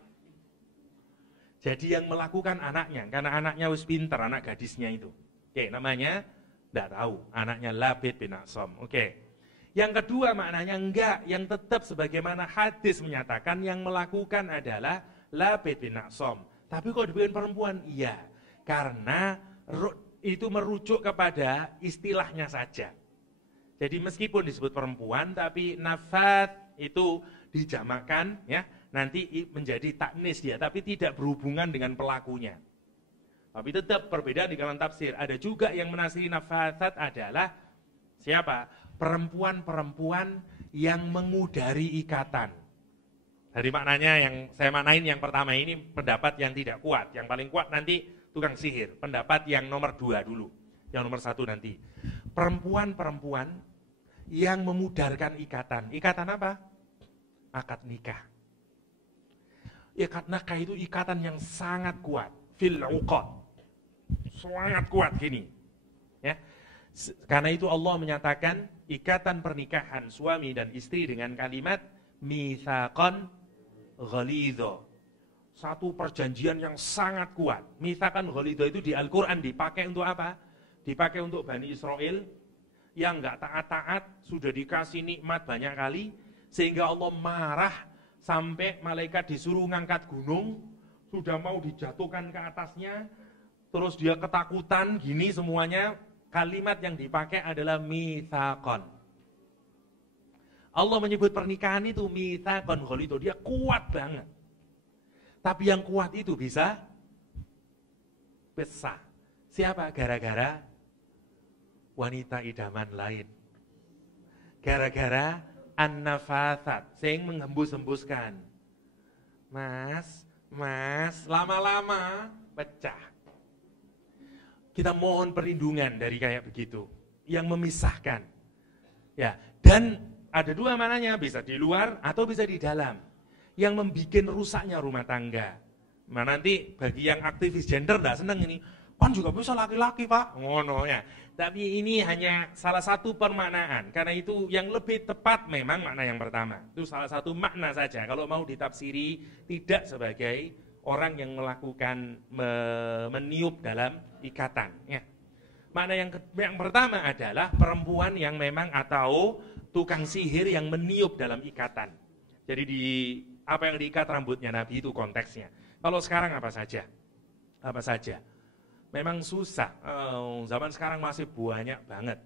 Jadi yang melakukan anaknya, karena anaknya wis pinter, anak gadisnya itu. Oke, namanya enggak tahu, anaknya Labid bin A'som. Oke. Yang kedua maknanya enggak, yang tetap sebagaimana hadis menyatakan yang melakukan adalah Labid bin A'som. Tapi kok dibikin perempuan? Iya, karena itu merujuk kepada istilahnya saja. Jadi meskipun disebut perempuan, tapi nafat itu dijamakan, ya, nanti menjadi taknis dia, tapi tidak berhubungan dengan pelakunya. Tapi tetap perbedaan di kalangan tafsir. Ada juga yang menafsiri nafasat adalah siapa? Perempuan-perempuan yang mengudari ikatan. Dari maknanya yang saya maknain yang pertama ini pendapat yang tidak kuat. Yang paling kuat nanti tukang sihir. Pendapat yang nomor 2 dulu. Yang nomor 1 nanti. Perempuan-perempuan yang memudarkan ikatan. Ikatan apa? Akad nikah. Ikatan nikah itu ikatan yang sangat kuat. Fil uqad. Sangat kuat gini. Ya. Karena itu Allah menyatakan ikatan pernikahan suami dan istri dengan kalimat mitsaqan ghalidho. Satu perjanjian yang sangat kuat. Mitsaqan ghalidho itu di Al-Quran dipakai untuk apa? Dipakai untuk Bani Israel yang enggak taat-taat, sudah dikasih nikmat banyak kali, sehingga Allah marah sampai malaikat disuruh ngangkat gunung, sudah mau dijatuhkan ke atasnya, terus dia ketakutan, gini semuanya. Kalimat yang dipakai adalah mitsaqan. Allah menyebut pernikahan itu mitsaqan ghalidho, dia kuat banget. Tapi yang kuat itu bisa pecah. Siapa? Gara-gara wanita idaman lain. Gara-gara an-nafasat, sing menghembus-hembuskan. Mas, lama-lama pecah. Kita mohon perlindungan dari kayak begitu, yang memisahkan. Ya, dan ada 2 mananya, bisa di luar atau bisa di dalam. Yang membuat rusaknya rumah tangga. Nah, nanti bagi yang aktivis gender enggak seneng ini, kan juga bisa laki-laki, Pak. Ngono ya. Tapi ini hanya salah satu permaknaan. Karena itu yang lebih tepat memang makna yang pertama. Itu salah satu makna saja. Kalau mau ditafsiri tidak sebagai orang yang melakukan meniup dalam ikatan. Ya. Makna yang pertama adalah perempuan yang memang atau tukang sihir yang meniup dalam ikatan. Jadi apa yang diikat rambutnya Nabi itu konteksnya. Kalau sekarang apa saja? Apa saja? Memang susah. Zaman sekarang masih banyak banget.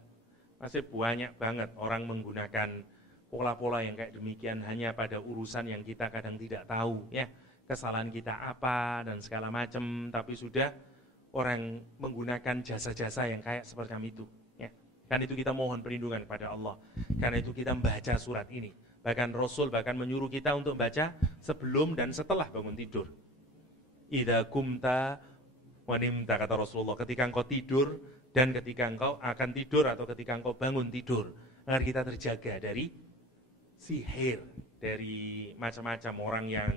Masih banyak banget orang menggunakan pola-pola yang kayak demikian hanya pada urusan yang kita kadang tidak tahu, ya. Kesalahan kita apa dan segala macam, tapi sudah orang menggunakan jasa-jasa yang kayak semacam itu, ya. Karena itu kita mohon perlindungan kepada Allah. Karena itu kita membaca surat ini. Bahkan Rasul menyuruh kita untuk baca sebelum dan setelah bangun tidur. Idza kumta wa nimta, kata Rasulullah, ketika engkau tidur dan ketika engkau akan tidur atau ketika engkau bangun tidur, agar kita terjaga dari sihir, dari macam-macam orang yang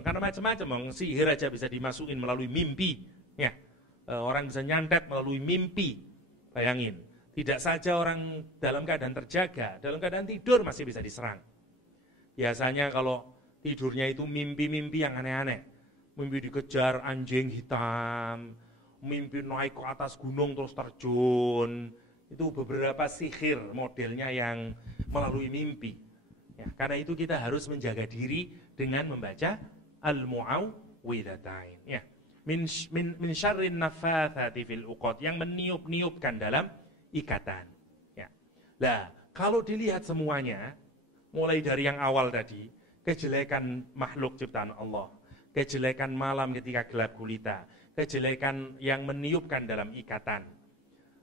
karena macam-macam, sihir aja bisa dimasukin melalui mimpi, ya. Orang bisa nyantet melalui mimpi. Bayangin, tidak saja orang dalam keadaan terjaga, dalam keadaan tidur masih bisa diserang. Biasanya kalau tidurnya itu mimpi-mimpi yang aneh-aneh. Mimpi dikejar anjing hitam, mimpi naik ke atas gunung terus terjun. Itu beberapa sihir modelnya yang melalui mimpi. Ya, karena itu kita harus menjaga diri dengan membaca al-mu'awwidhatain. Ya. Min syarrin nafathati fil uqad, yang meniup-niupkan dalam ikatan. Ya. Lah, kalau dilihat semuanya, mulai dari yang awal tadi, kejelekan makhluk ciptaan Allah, kejelekan malam ketika gelap gulita, kejelekan yang meniupkan dalam ikatan.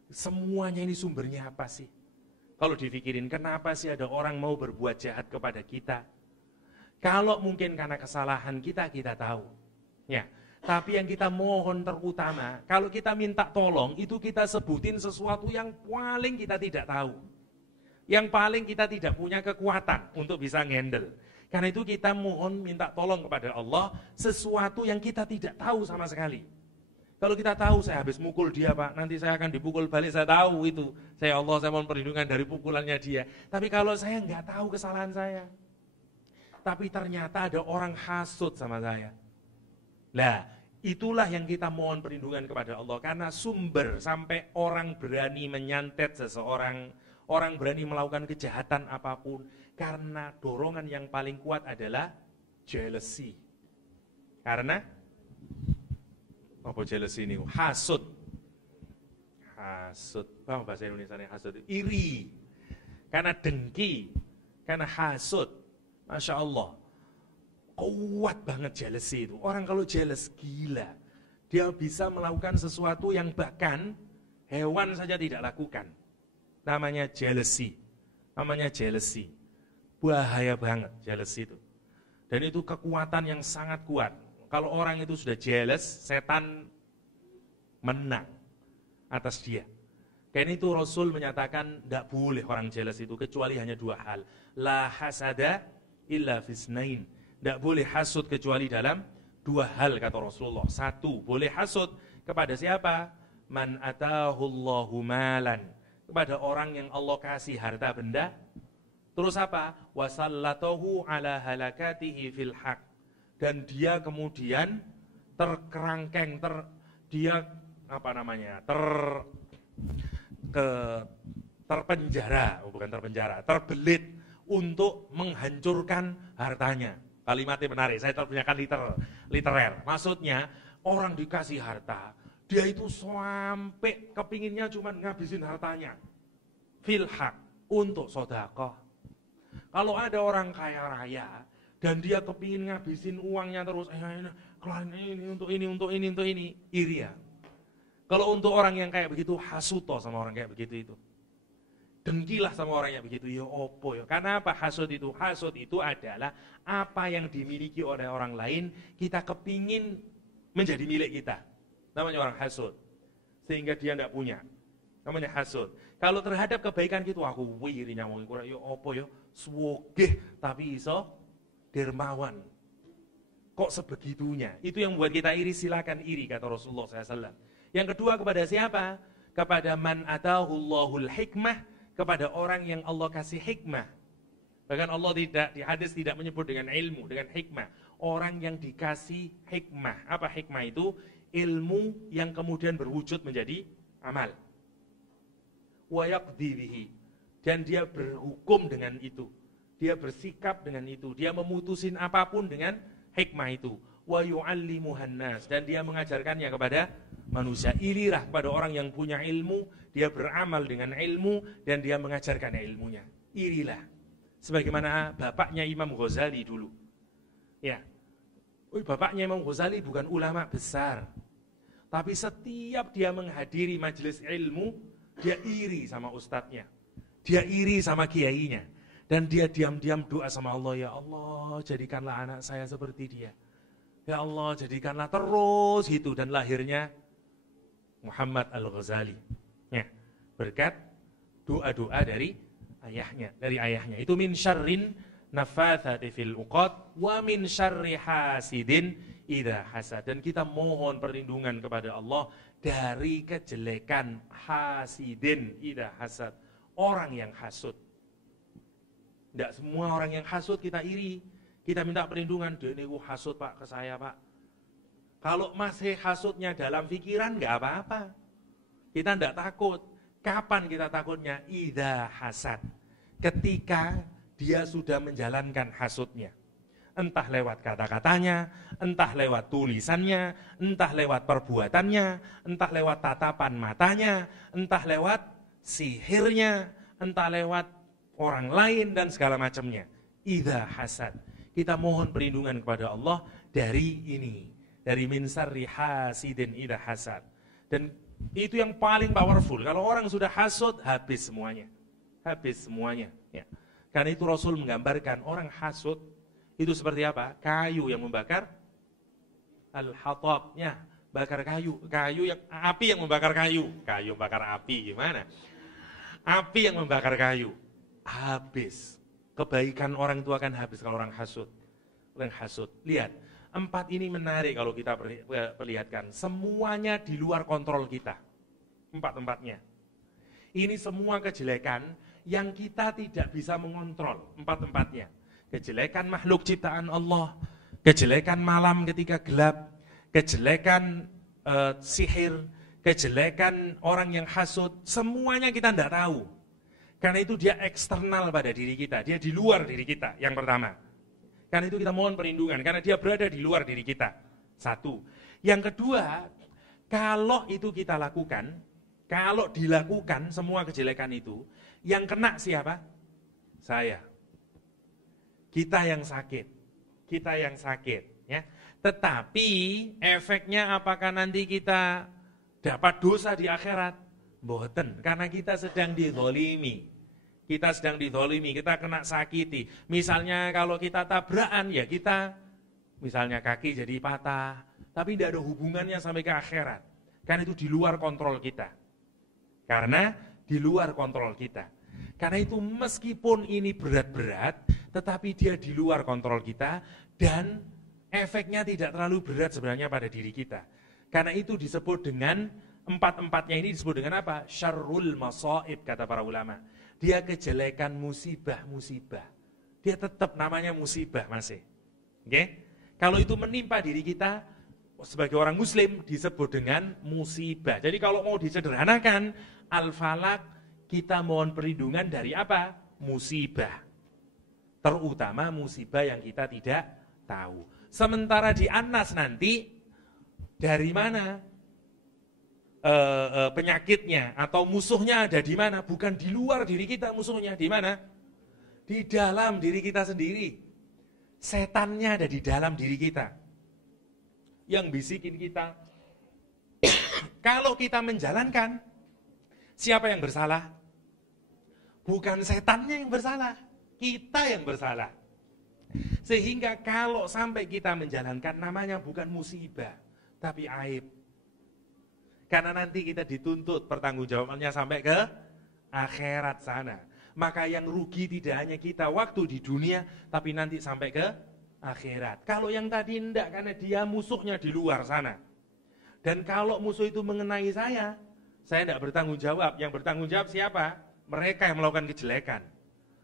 Semuanya ini sumbernya apa sih? Kalau dipikirin, kenapa sih ada orang mau berbuat jahat kepada kita? Kalau mungkin karena kesalahan kita tahu. Ya. Tapi yang kita mohon terutama, kalau kita minta tolong, itu kita sebutin sesuatu yang paling kita tidak tahu. Yang paling kita tidak punya kekuatan untuk bisa ngendel. Karena itu kita mohon minta tolong kepada Allah sesuatu yang kita tidak tahu sama sekali. Kalau kita tahu saya habis mukul dia, Pak, nanti saya akan dipukul balik, saya tahu itu. Saya mohon perlindungan dari pukulannya dia. Tapi kalau saya nggak tahu kesalahan saya, tapi ternyata ada orang hasut sama saya. Lah, itulah yang kita mohon perlindungan kepada Allah. Karena sumber sampai orang berani menyantet seseorang, orang berani melakukan kejahatan apapun, karena dorongan yang paling kuat adalah jealousy. Karena Apa jealousy ini? Hasud. Hasud. Bang, bahasa Indonesia hasud itu iri. Karena dengki. Karena hasud. Masya Allah. Kuat banget jealousy itu. Orang kalau jealous gila. Dia bisa melakukan sesuatu yang bahkan hewan saja tidak lakukan. Namanya jealousy. Namanya jealousy. Bahaya banget jealousy itu. Dan itu kekuatan yang sangat kuat. Kalau orang itu sudah jealous, setan menang atas dia. Karena itu Rasul menyatakan tidak boleh orang jealous itu kecuali hanya dua hal. La hasada illa fisnain. Tidak boleh hasud kecuali dalam dua hal kata Rasulullah. Satu, boleh hasud kepada siapa? Man atahullahu malan. Kepada orang yang Allah kasih harta benda. Terus apa? Wasallatahu ala halakatihi fil haq. Dan dia kemudian terkerangkeng, terbelit untuk menghancurkan hartanya. Kalimatnya menarik, saya terjemahkan literer. Maksudnya, orang dikasih harta, dia itu sampai kepinginnya cuma ngabisin hartanya. Fil haq, untuk sedekah. Kalau ada orang kaya raya, dan dia kepingin ngabisin uangnya terus, ini, untuk ini, iri ya. Kalau untuk orang yang kayak begitu, hasuto sama orang kayak begitu itu. Dengkilah sama orang yang begitu, ya opo ya. Karena apa hasud itu? Hasud itu adalah apa yang dimiliki oleh orang lain, kita kepingin menjadi milik kita. Namanya orang hasud. Sehingga dia tidak punya. Namanya hasud. Kalau terhadap kebaikan gitu, aku wiri nyamong kurang, ya opo ya, swogeh tapi iso dermawan. Kok sebegitunya? Itu yang buat kita iri, silakan iri kata Rasulullah SAW. Yang kedua kepada siapa? Kepada man atahullahul hikmah, kepada orang yang Allah kasih hikmah. Bahkan Allah di hadis tidak menyebut dengan ilmu, dengan hikmah. Orang yang dikasih hikmah. Apa hikmah itu? Ilmu yang kemudian berwujud menjadi amal. Wa yaqdi bihi. Dan dia berhukum dengan itu. Dia bersikap dengan itu. Dia memutusin apapun dengan hikmah itu. Wa yu'allimuhan nas. Dan dia mengajarkannya kepada manusia. Irilah kepada orang yang punya ilmu, dia beramal dengan ilmu, dan dia mengajarkan ilmunya. Irilah. Sebagaimana bapaknya Imam Ghazali dulu. Ya, bapaknya Imam Ghazali bukan ulama besar. Tapi setiap dia menghadiri majelis ilmu, dia iri sama ustadznya. Dia iri sama kiainya. Dan dia diam-diam doa sama Allah, ya Allah jadikanlah anak saya seperti dia. Ya Allah jadikanlah terus itu. Dan lahirnya Muhammad Al-Ghazali. Ya, berkat doa-doa dari ayahnya. Itu min syarrin nafathati fil uqad wa min syarri hasidin idza hasad. Dan kita mohon perlindungan kepada Allah dari kejelekan hasidin idza hasad. Orang yang hasud. Tidak semua orang yang hasud kita iri. Kita minta perlindungan, dia ini hasud Pak ke saya Pak. Kalau masih hasudnya dalam pikiran nggak apa-apa. Kita tidak takut. Kapan kita takutnya? Idza hasad. Ketika dia sudah menjalankan hasudnya. Entah lewat kata-katanya, entah lewat tulisannya, entah lewat perbuatannya, entah lewat tatapan matanya, entah lewat sihirnya, entah lewat orang lain dan segala macamnya. Idza hasad. Kita mohon perlindungan kepada Allah dari ini. Dari min syarri hasidin idza hasad. Dan itu yang paling powerful. Kalau orang sudah hasud, habis semuanya. Habis semuanya. Ya. Karena itu Rasul menggambarkan orang hasud itu seperti apa? Kayu yang membakar al-hatab. Ya, bakar kayu. Api yang membakar kayu. Kayu membakar api gimana? Api yang membakar kayu. Habis. Kebaikan orang itu akan habis kalau orang hasud. Orang hasud. Lihat. 4 ini menarik kalau kita perlihatkan. Semuanya di luar kontrol kita. 4-4-nya. Ini semua kejelekan yang kita tidak bisa mengontrol. 4-4-nya. Kejelekan makhluk ciptaan Allah. Kejelekan malam ketika gelap. Kejelekan sihir. Kejelekan orang yang hasud. Semuanya kita tidak tahu. Karena itu dia eksternal pada diri kita. Dia di luar diri kita. Yang pertama. Karena itu kita mohon perlindungan, karena dia berada di luar diri kita. 1. Yang kedua, Kalau itu kita lakukan, kalau dilakukan semua kejelekan itu, yang kena siapa? Saya. Kita yang sakit, ya. Tetapi efeknya apakah nanti kita dapat dosa di akhirat? Mboten, karena kita sedang dizalimi. Kita kena sakiti. Misalnya kalau kita tabrakan, ya kita, misalnya kaki jadi patah, tapi tidak ada hubungannya sampai ke akhirat. Karena itu di luar kontrol kita. Karena itu meskipun ini berat-berat, tetapi dia di luar kontrol kita, dan efeknya tidak terlalu berat sebenarnya pada diri kita. Karena itu disebut dengan, empat-empatnya ini disebut dengan apa? Syarrul masaib, kata para ulama. Dia kejelekan musibah-musibah. Dia tetap namanya musibah masih. Oke? Kalau itu menimpa diri kita, sebagai orang muslim disebut dengan musibah. Jadi kalau mau disederhanakan, Al-Falaq, kita mohon perlindungan dari apa? Musibah. Terutama musibah yang kita tidak tahu. Sementara di An-Nas nanti, dari mana penyakitnya atau musuhnya ada di mana? Bukan di luar diri kita musuhnya, di mana? Di dalam diri kita sendiri. Setannya ada di dalam diri kita. Yang bisikin kita. Kalau kita menjalankan, siapa yang bersalah? Bukan setannya yang bersalah, kita yang bersalah. Sehingga kalau sampai kita menjalankan, namanya bukan musibah, tapi aib. Karena nanti kita dituntut pertanggungjawabannya sampai ke akhirat sana. Maka yang rugi tidak hanya kita waktu di dunia, tapi nanti sampai ke akhirat. Kalau yang tadi enggak, karena dia musuhnya di luar sana. Dan kalau musuh itu mengenai saya enggak bertanggung jawab. Yang bertanggung jawab siapa? Mereka yang melakukan kejelekan.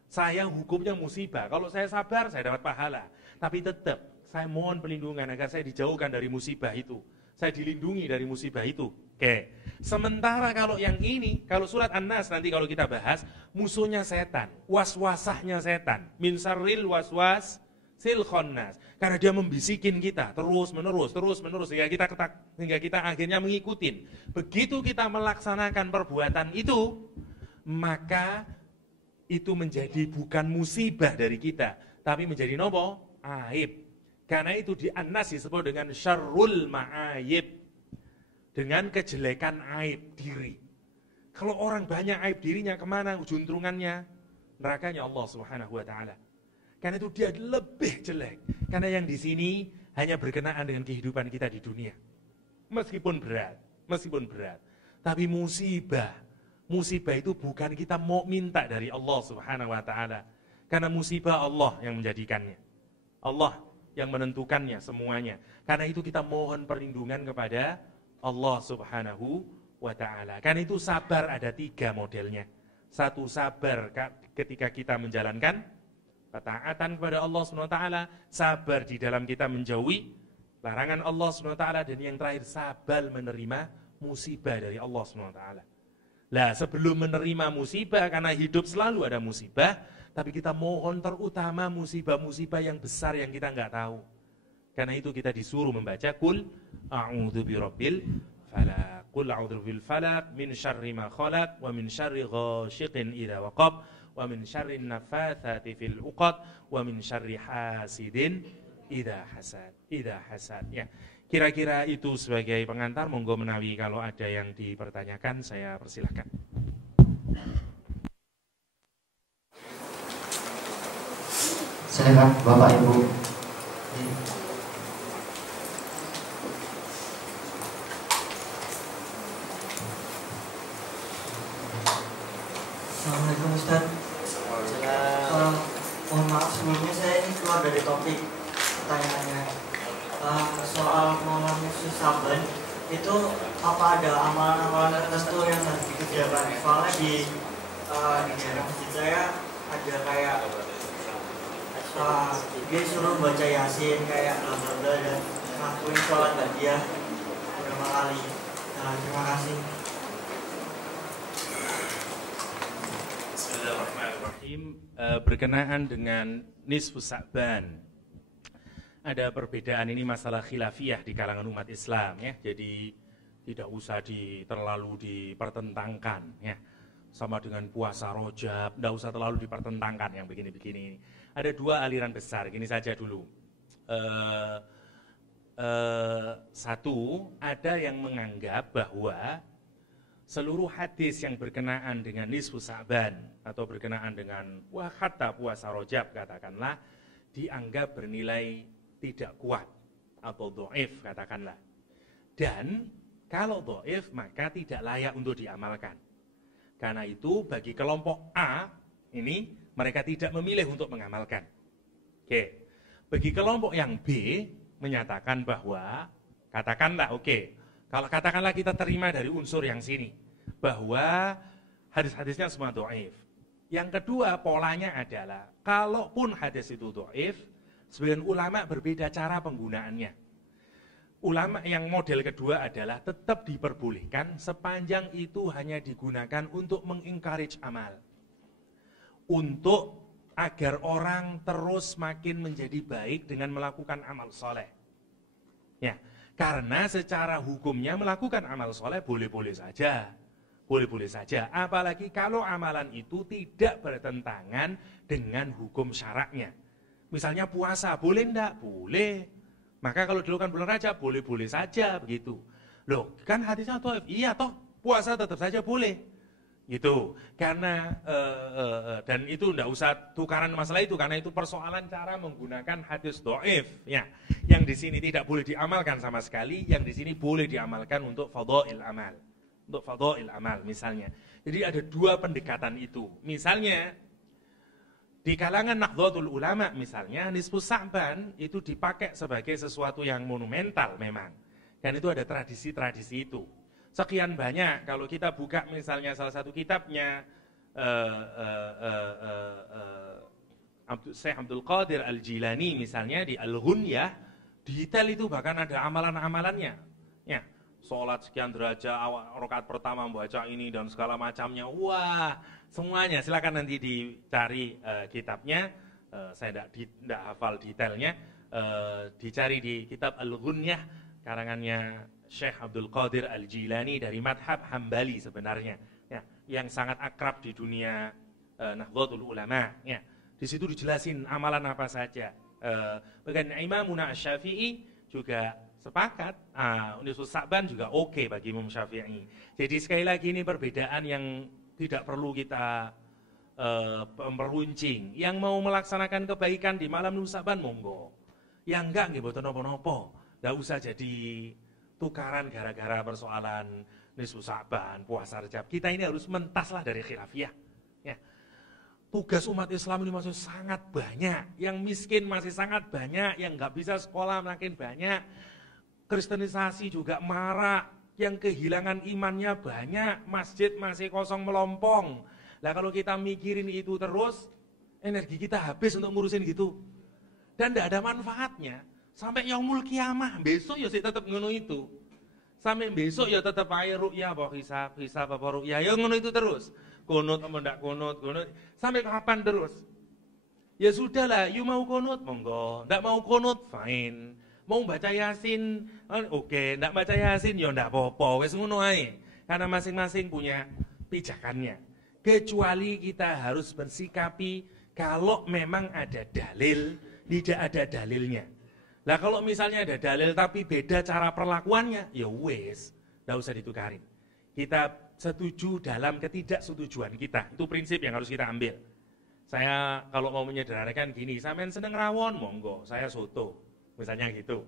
Saya hukumnya musibah. Kalau saya sabar, saya dapat pahala. Tapi tetap, saya mohon perlindungan agar saya dijauhkan dari musibah itu. Saya dilindungi dari musibah itu. Oke. Sementara kalau yang ini, kalau surat An-Nas nanti kalau kita bahas, musuhnya setan, waswasahnya setan, min syarril waswas sil khannas. Karena dia membisikin kita terus menerus sehingga kita akhirnya mengikutin. Begitu kita melaksanakan perbuatan itu, maka itu menjadi bukan musibah dari kita, tapi menjadi nopo? Aib. Karena itu di An-Nas disebut dengan syarrul ma'ayib, dengan kejelekan aib diri. Kalau orang banyak aib dirinya, kemana juntrungannya? Nerakanya Allah Subhanahu wa ta'ala. Karena itu dia lebih jelek. Karena yang di sini hanya berkenaan dengan kehidupan kita di dunia. Meskipun berat. Tapi musibah itu bukan kita mau minta dari Allah Subhanahu wa ta'ala. Karena musibah Allah yang menjadikannya. Allah yang menentukannya semuanya. Karena itu kita mohon perlindungan kepada Allah Subhanahu wa ta'ala. Karena itu sabar ada 3 modelnya. Satu, sabar ketika kita menjalankan ketaatan kepada Allah Subhanahu wa ta'ala, sabar di dalam kita menjauhi larangan Allah Subhanahu wa ta'ala, dan yang terakhir sabar menerima musibah dari Allah Subhanahu wa ta'ala. Lah, sebelum menerima musibah, karena hidup selalu ada musibah, tapi kita mohon terutama musibah-musibah yang besar yang kita enggak tahu. Karena itu kita disuruh membaca Qul a'udzu birabbil falaq. Qul a'udzu birabbil falaq min syarri ma khalaq wa min syarri ghasyiqin idza waqab wa min syarri nafatsati fil 'uqad wa min syarri hasidin idza hasad. Ya. Kira-kira itu sebagai pengantar. Monggo menawi kalau ada yang dipertanyakan saya persilahkan. Silakan Bapak Ibu. Assalamualaikum Ustaz. Mohon maaf sebelumnya saya ini keluar dari topik pertanyaannya. Soal malam Saban itu apa ada amalan-amalan tertentu yang harus dikerjakan? Soalnya di daerah masjid saya ada kayak dia suruh baca Yasin kayak bla dan ngakuin sholat badiah beberapa kali. Nah, terima kasih. Bismillahirrahmanirrahim. Berkenaan dengan nisfus Sa'ban, ada perbedaan, ini masalah khilafiyah di kalangan umat Islam ya. Jadi tidak usah terlalu dipertentangkan ya. Sama dengan puasa Rajab, tidak usah terlalu dipertentangkan yang begini-begini ini. Ada dua aliran besar, gini saja dulu. Satu, ada yang menganggap bahwa seluruh hadis yang berkenaan dengan nisfu Sa'ban atau berkenaan dengan hatta puasa Rajab katakanlah dianggap bernilai tidak kuat atau dhaif katakanlah. Dan kalau dhaif maka tidak layak untuk diamalkan. Karena itu bagi kelompok A ini mereka tidak memilih untuk mengamalkan. Oke. Bagi kelompok yang B menyatakan bahwa katakanlah kalau katakanlah kita terima dari unsur yang sini bahwa hadis-hadisnya semua dhaif. Yang kedua polanya adalah kalaupun hadis itu dhaif, sebagian ulama berbeda cara penggunaannya. Ulama yang model kedua adalah tetap diperbolehkan sepanjang itu hanya digunakan untuk mengencourage amal. Untuk agar orang terus makin menjadi baik dengan melakukan amal soleh. Ya, karena secara hukumnya melakukan amal soleh boleh-boleh saja. Boleh-boleh saja, apalagi kalau amalan itu tidak bertentangan dengan hukum syaraknya. Misalnya puasa, boleh enggak? Boleh. Maka kalau dilakukan bulan Rajab, boleh-boleh saja begitu. Loh, kan hadisnya dhaif. Iya toh, puasa tetap saja boleh. Gitu. Karena dan itu enggak usah tukaran masalah itu karena itu persoalan cara menggunakan hadis dhaif ya. Yang di sini tidak boleh diamalkan sama sekali, yang di sini boleh diamalkan untuk fadhail amal. Untuk fadhail amal misalnya. Jadi ada dua pendekatan itu. Misalnya di kalangan Nahdlatul Ulama misalnya, nisfu Sa'ban itu dipakai sebagai sesuatu yang monumental memang. Dan itu ada tradisi-tradisi itu. Sekian banyak, kalau kita buka misalnya salah satu kitabnya, Syekh Abdul Qadir Al-Jilani misalnya, di Al-Ghunyah, detail itu bahkan ada amalan-amalannya. Ya, sholat sekian derajat, rakaat pertama membaca ini dan segala macamnya. Wah, semuanya silakan nanti dicari kitabnya. Saya tidak hafal detailnya. Dicari di kitab Al-Ghunyah karangannya Syekh Abdul Qadir Al-Jilani dari madhab Hambali sebenarnya. Ya, yang sangat akrab di dunia Nahdlatul Ulama. Ya, di situ dijelasin amalan apa saja. Bahkan Imamuna Asy-Syafi'i juga sepakat, nisfu Sa'ban juga oke bagi Imam Syafi'i. Jadi sekali lagi ini perbedaan yang tidak perlu kita meruncing. Yang mau melaksanakan kebaikan di malam nisfu Sa'ban monggo. Yang enggak nggih mboten napa-napa. Enggak usah jadi tukaran gara-gara persoalan nisfu Sa'ban, puasa Rajab. Kita ini harus mentaslah dari khilafiyah. Ya. Tugas umat Islam ini masih sangat banyak. Yang miskin masih sangat banyak, yang enggak bisa sekolah makin banyak. Kristenisasi juga marak, yang kehilangan imannya banyak, masjid masih kosong melompong. Lah kalau kita mikirin itu terus, energi kita habis untuk ngurusin gitu. Dan tidak ada manfaatnya. Sampai yaumul kiamah, besok ya tetap ngono itu. Sampai besok ya tetap ae ru'yah apa hisab apa ru'yah, ya ngono itu terus. Kunut apa ndak kunut. Sampai kapan terus? Ya sudahlah, you mau kunut monggo, ndak mau kunut fine. Mau baca Yasin, oke, ndak baca Yasin ya ndak apa-apa, wis ngono ae. Karena masing-masing punya pijakannya. Kecuali kita harus bersikapi kalau memang ada dalil, tidak ada dalilnya. Lah kalau misalnya ada dalil tapi beda cara perlakuannya, ya wis, ndak usah ditukarin. Kita setuju dalam ketidaksetujuan kita. Itu prinsip yang harus kita ambil. Saya kalau mau menyederhanakan gini, sampean seneng rawon, monggo, saya soto. Misalnya gitu.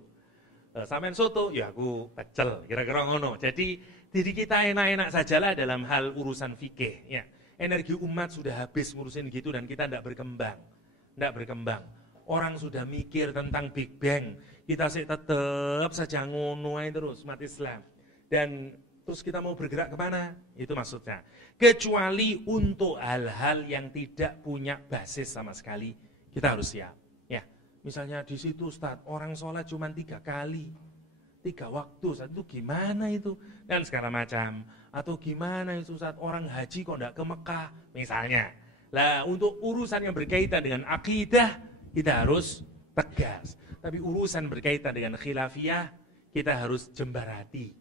Sampean soto, ya aku pecel, kira-kira ngono. Jadi diri kita enak-enak sajalah dalam hal urusan fikih. Ya. Energi umat sudah habis ngurusin gitu dan kita tidak berkembang. Tidak berkembang. Orang sudah mikir tentang Big Bang. Kita sih tetap saja ngono aja terus umat Islam. Dan terus kita mau bergerak kemana? Itu maksudnya. Kecuali untuk hal-hal yang tidak punya basis sama sekali, kita harus siap. Ya. Misalnya di situ Ustaz, orang sholat cuma 3 kali, 3 waktu, Ustaz, itu gimana itu? Dan segala macam. Atau gimana itu Ustaz, orang haji kok enggak ke Mekah, misalnya. Lah untuk urusan yang berkaitan dengan akidah, kita harus tegas. Tapi urusan berkaitan dengan khilafiyah, kita harus jembarati.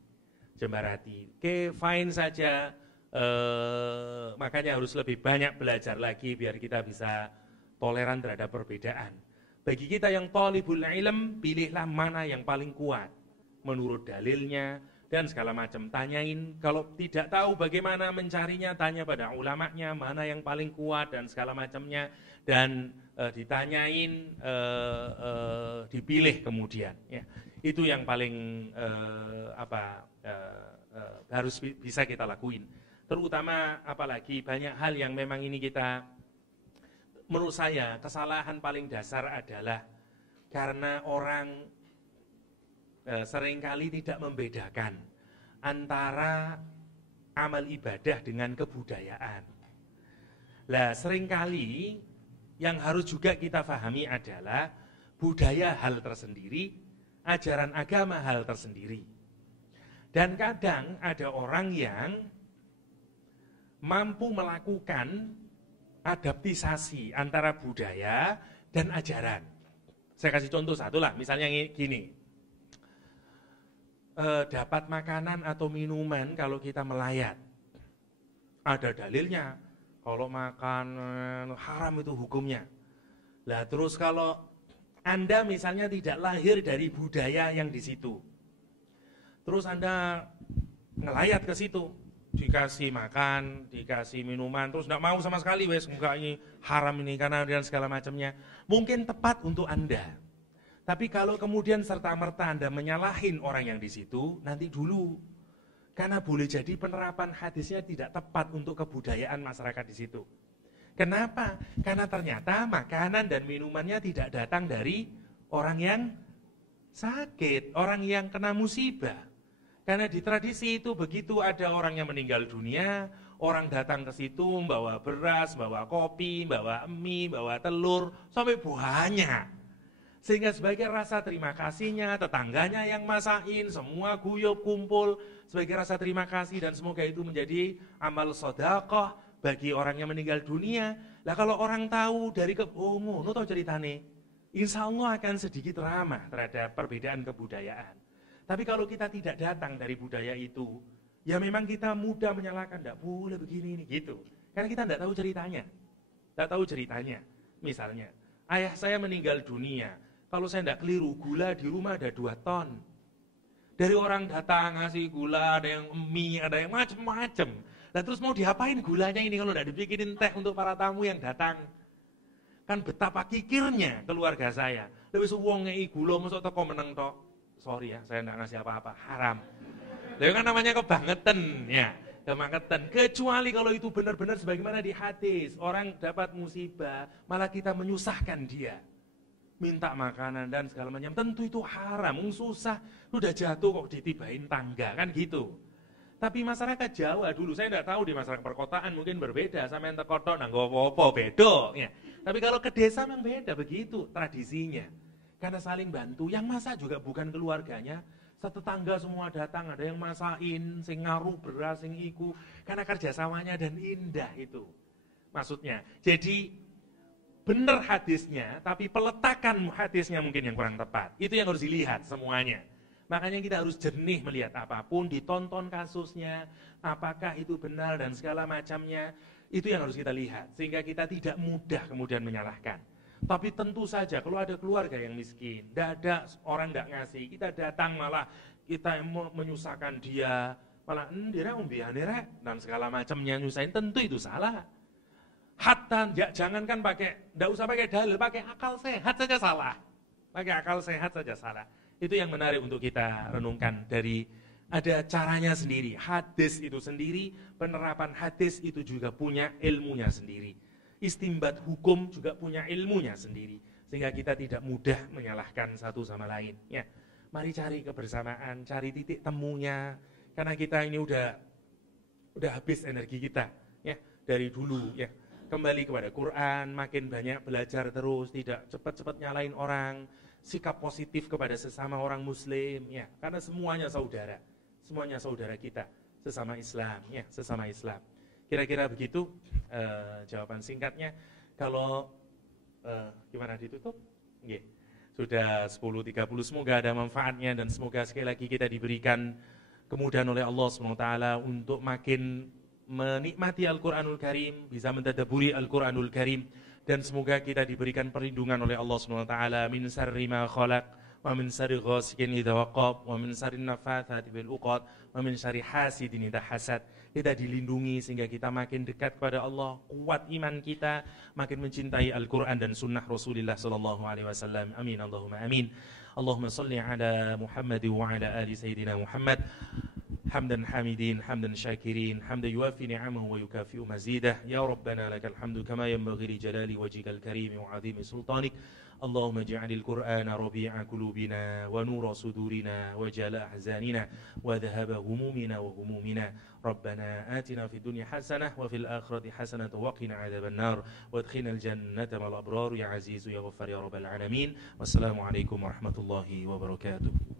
Jembarati. Oke, fine saja. Makanya harus lebih banyak belajar lagi biar kita bisa toleran terhadap perbedaan. Bagi kita yang thalibul ilm, pilihlah mana yang paling kuat menurut dalilnya dan segala macam. Tanyain, kalau tidak tahu bagaimana mencarinya, tanya pada ulamanya mana yang paling kuat dan segala macamnya, dan ditanyain, dipilih kemudian. Ya. Itu yang paling harus bisa kita lakuin. Terutama apalagi banyak hal yang memang ini kita, menurut saya kesalahan paling dasar adalah karena orang seringkali tidak membedakan antara amal ibadah dengan kebudayaan. Lah seringkali yang harus juga kita pahami adalah budaya hal tersendiri, ajaran agama hal tersendiri. Dan kadang ada orang yang mampu melakukan adaptisasi antara budaya dan ajaran. Saya kasih contoh satu lah, misalnya gini. Dapat makanan atau minuman kalau kita melayat. Ada dalilnya, kalau makan haram itu hukumnya. Lah terus kalau Anda misalnya tidak lahir dari budaya yang di situ, terus Anda ngelayat ke situ, dikasih makan, dikasih minuman, terus tidak mau sama sekali, wes enggak, ini haram ini karena dan segala macamnya. Mungkin tepat untuk Anda. Tapi kalau kemudian serta-merta Anda menyalahin orang yang di situ, nanti dulu. Karena boleh jadi penerapan hadisnya tidak tepat untuk kebudayaan masyarakat di situ. Kenapa? Karena ternyata makanan dan minumannya tidak datang dari orang yang sakit, orang yang kena musibah. Karena di tradisi itu begitu ada orang yang meninggal dunia, orang datang ke situ bawa beras, bawa kopi, bawa mie, bawa telur, sampai banyak. Sehingga sebagai rasa terima kasihnya, tetangganya yang masakin, semua guyup kumpul sebagai rasa terima kasih, dan semoga itu menjadi amal sedekah bagi orang yang meninggal dunia. Lah kalau orang tahu dari ngono toh ceritane, insya Allah akan sedikit ramah terhadap perbedaan kebudayaan. Tapi kalau kita tidak datang dari budaya itu, ya memang kita mudah menyalahkan, tidak boleh begini ini gitu. Karena kita tidak tahu ceritanya. Tidak tahu ceritanya. Misalnya, ayah saya meninggal dunia. Kalau saya tidak keliru, gula di rumah ada 2 ton. Dari orang datang ngasih gula, ada yang mie, ada yang macam-macam. Nah terus mau diapain gulanya ini kalau tidak dibikinin teh untuk para tamu yang datang? Kan betapa kikirnya keluarga saya. Lebih suwong ngei gula, masuk toko meneng tok. Sorry ya, saya tidak ngasih apa-apa, haram. Itu kan namanya kebangetan, ya. Kebangetan. Kecuali kalau itu benar-benar sebagaimana di hadis, orang dapat musibah, malah kita menyusahkan dia. Minta makanan dan segala macam, tentu itu haram, susah, udah jatuh kok ditibain tangga, kan gitu. Tapi masyarakat Jawa dulu, saya tidak tahu di masyarakat perkotaan mungkin berbeda, sama yang terkotok, nah apa-apa, beda. Ya. Tapi kalau ke desa memang beda, begitu tradisinya. Karena saling bantu, yang masak juga bukan keluarganya, setetangga semua datang, ada yang masakin, sing ngaruh beras, sing iku, karena kerjasamanya dan indah itu. Maksudnya, jadi benar hadisnya, tapi peletakan hadisnya mungkin yang kurang tepat. Itu yang harus dilihat semuanya. Makanya kita harus jernih melihat apapun, ditonton kasusnya, apakah itu benar dan segala macamnya. Itu yang harus kita lihat, sehingga kita tidak mudah kemudian menyalahkan. Tapi tentu saja kalau ada keluarga yang miskin, tidak ada orang tidak ngasih, kita datang malah kita menyusahkan dia, malah ndira umbiane rek dan segala macamnya nyusahin, tentu itu salah. Hatta jangankan tidak usah pakai dalil, pakai akal sehat saja salah. Pakai akal sehat saja salah. Itu yang menarik untuk kita renungkan, dari ada caranya sendiri. Hadis itu sendiri, penerapan hadis itu juga punya ilmunya sendiri. Istimbat hukum juga punya ilmunya sendiri. Sehingga kita tidak mudah menyalahkan satu sama lain. Ya, mari cari kebersamaan, cari titik temunya. Karena kita ini udah habis energi kita, ya, dari dulu, ya. Kembali kepada Quran, makin banyak belajar terus, tidak cepat-cepat nyalain orang, sikap positif kepada sesama orang muslim, ya, karena semuanya saudara kita, sesama Islam, ya, sesama Islam. Kira-kira begitu jawaban singkatnya. Kalau gimana ditutup? Sudah 10.30, semoga ada manfaatnya dan semoga sekali lagi kita diberikan kemudahan oleh Allah SWT untuk makin menikmati Al-Quranul Karim, bisa mentadaburi Al-Quranul Karim, dan semoga kita diberikan perlindungan oleh Allah SWT min syarri ma khalaq wa min syarri ghasikin idza waqab wa min syarri nafatsati fil uqad wa min syarri hasidin idza hasad. Kita dilindungi sehingga kita makin dekat kepada Allah, kuat iman kita, makin mencintai Al-Quran dan sunnah Rasulullah SAW. Amin Allahumma amin. Allahumma salli ala Muhammad wa ala ali Sayyidina Muhammad. حمدا حامدين حمدا شاكرين حمدا يوافي نعمه ويكافئ مزيده يا ربنا لك الحمد كما ينبغي لجلال وجهك الكريم وعظيم سلطانك اللهم اجعل القرآن ربيع قلوبنا ونور صدورنا وجلاء أحزاننا وذهب همومنا وهمومنا ربنا آتنا في الدنيا حسنة وفي الآخرة حسنة وقنا عذاب النار وادخلنا الجنة مع الأبرار يا عزيز يا غفار يا رب العالمين والسلام عليكم ورحمة الله وبركاته.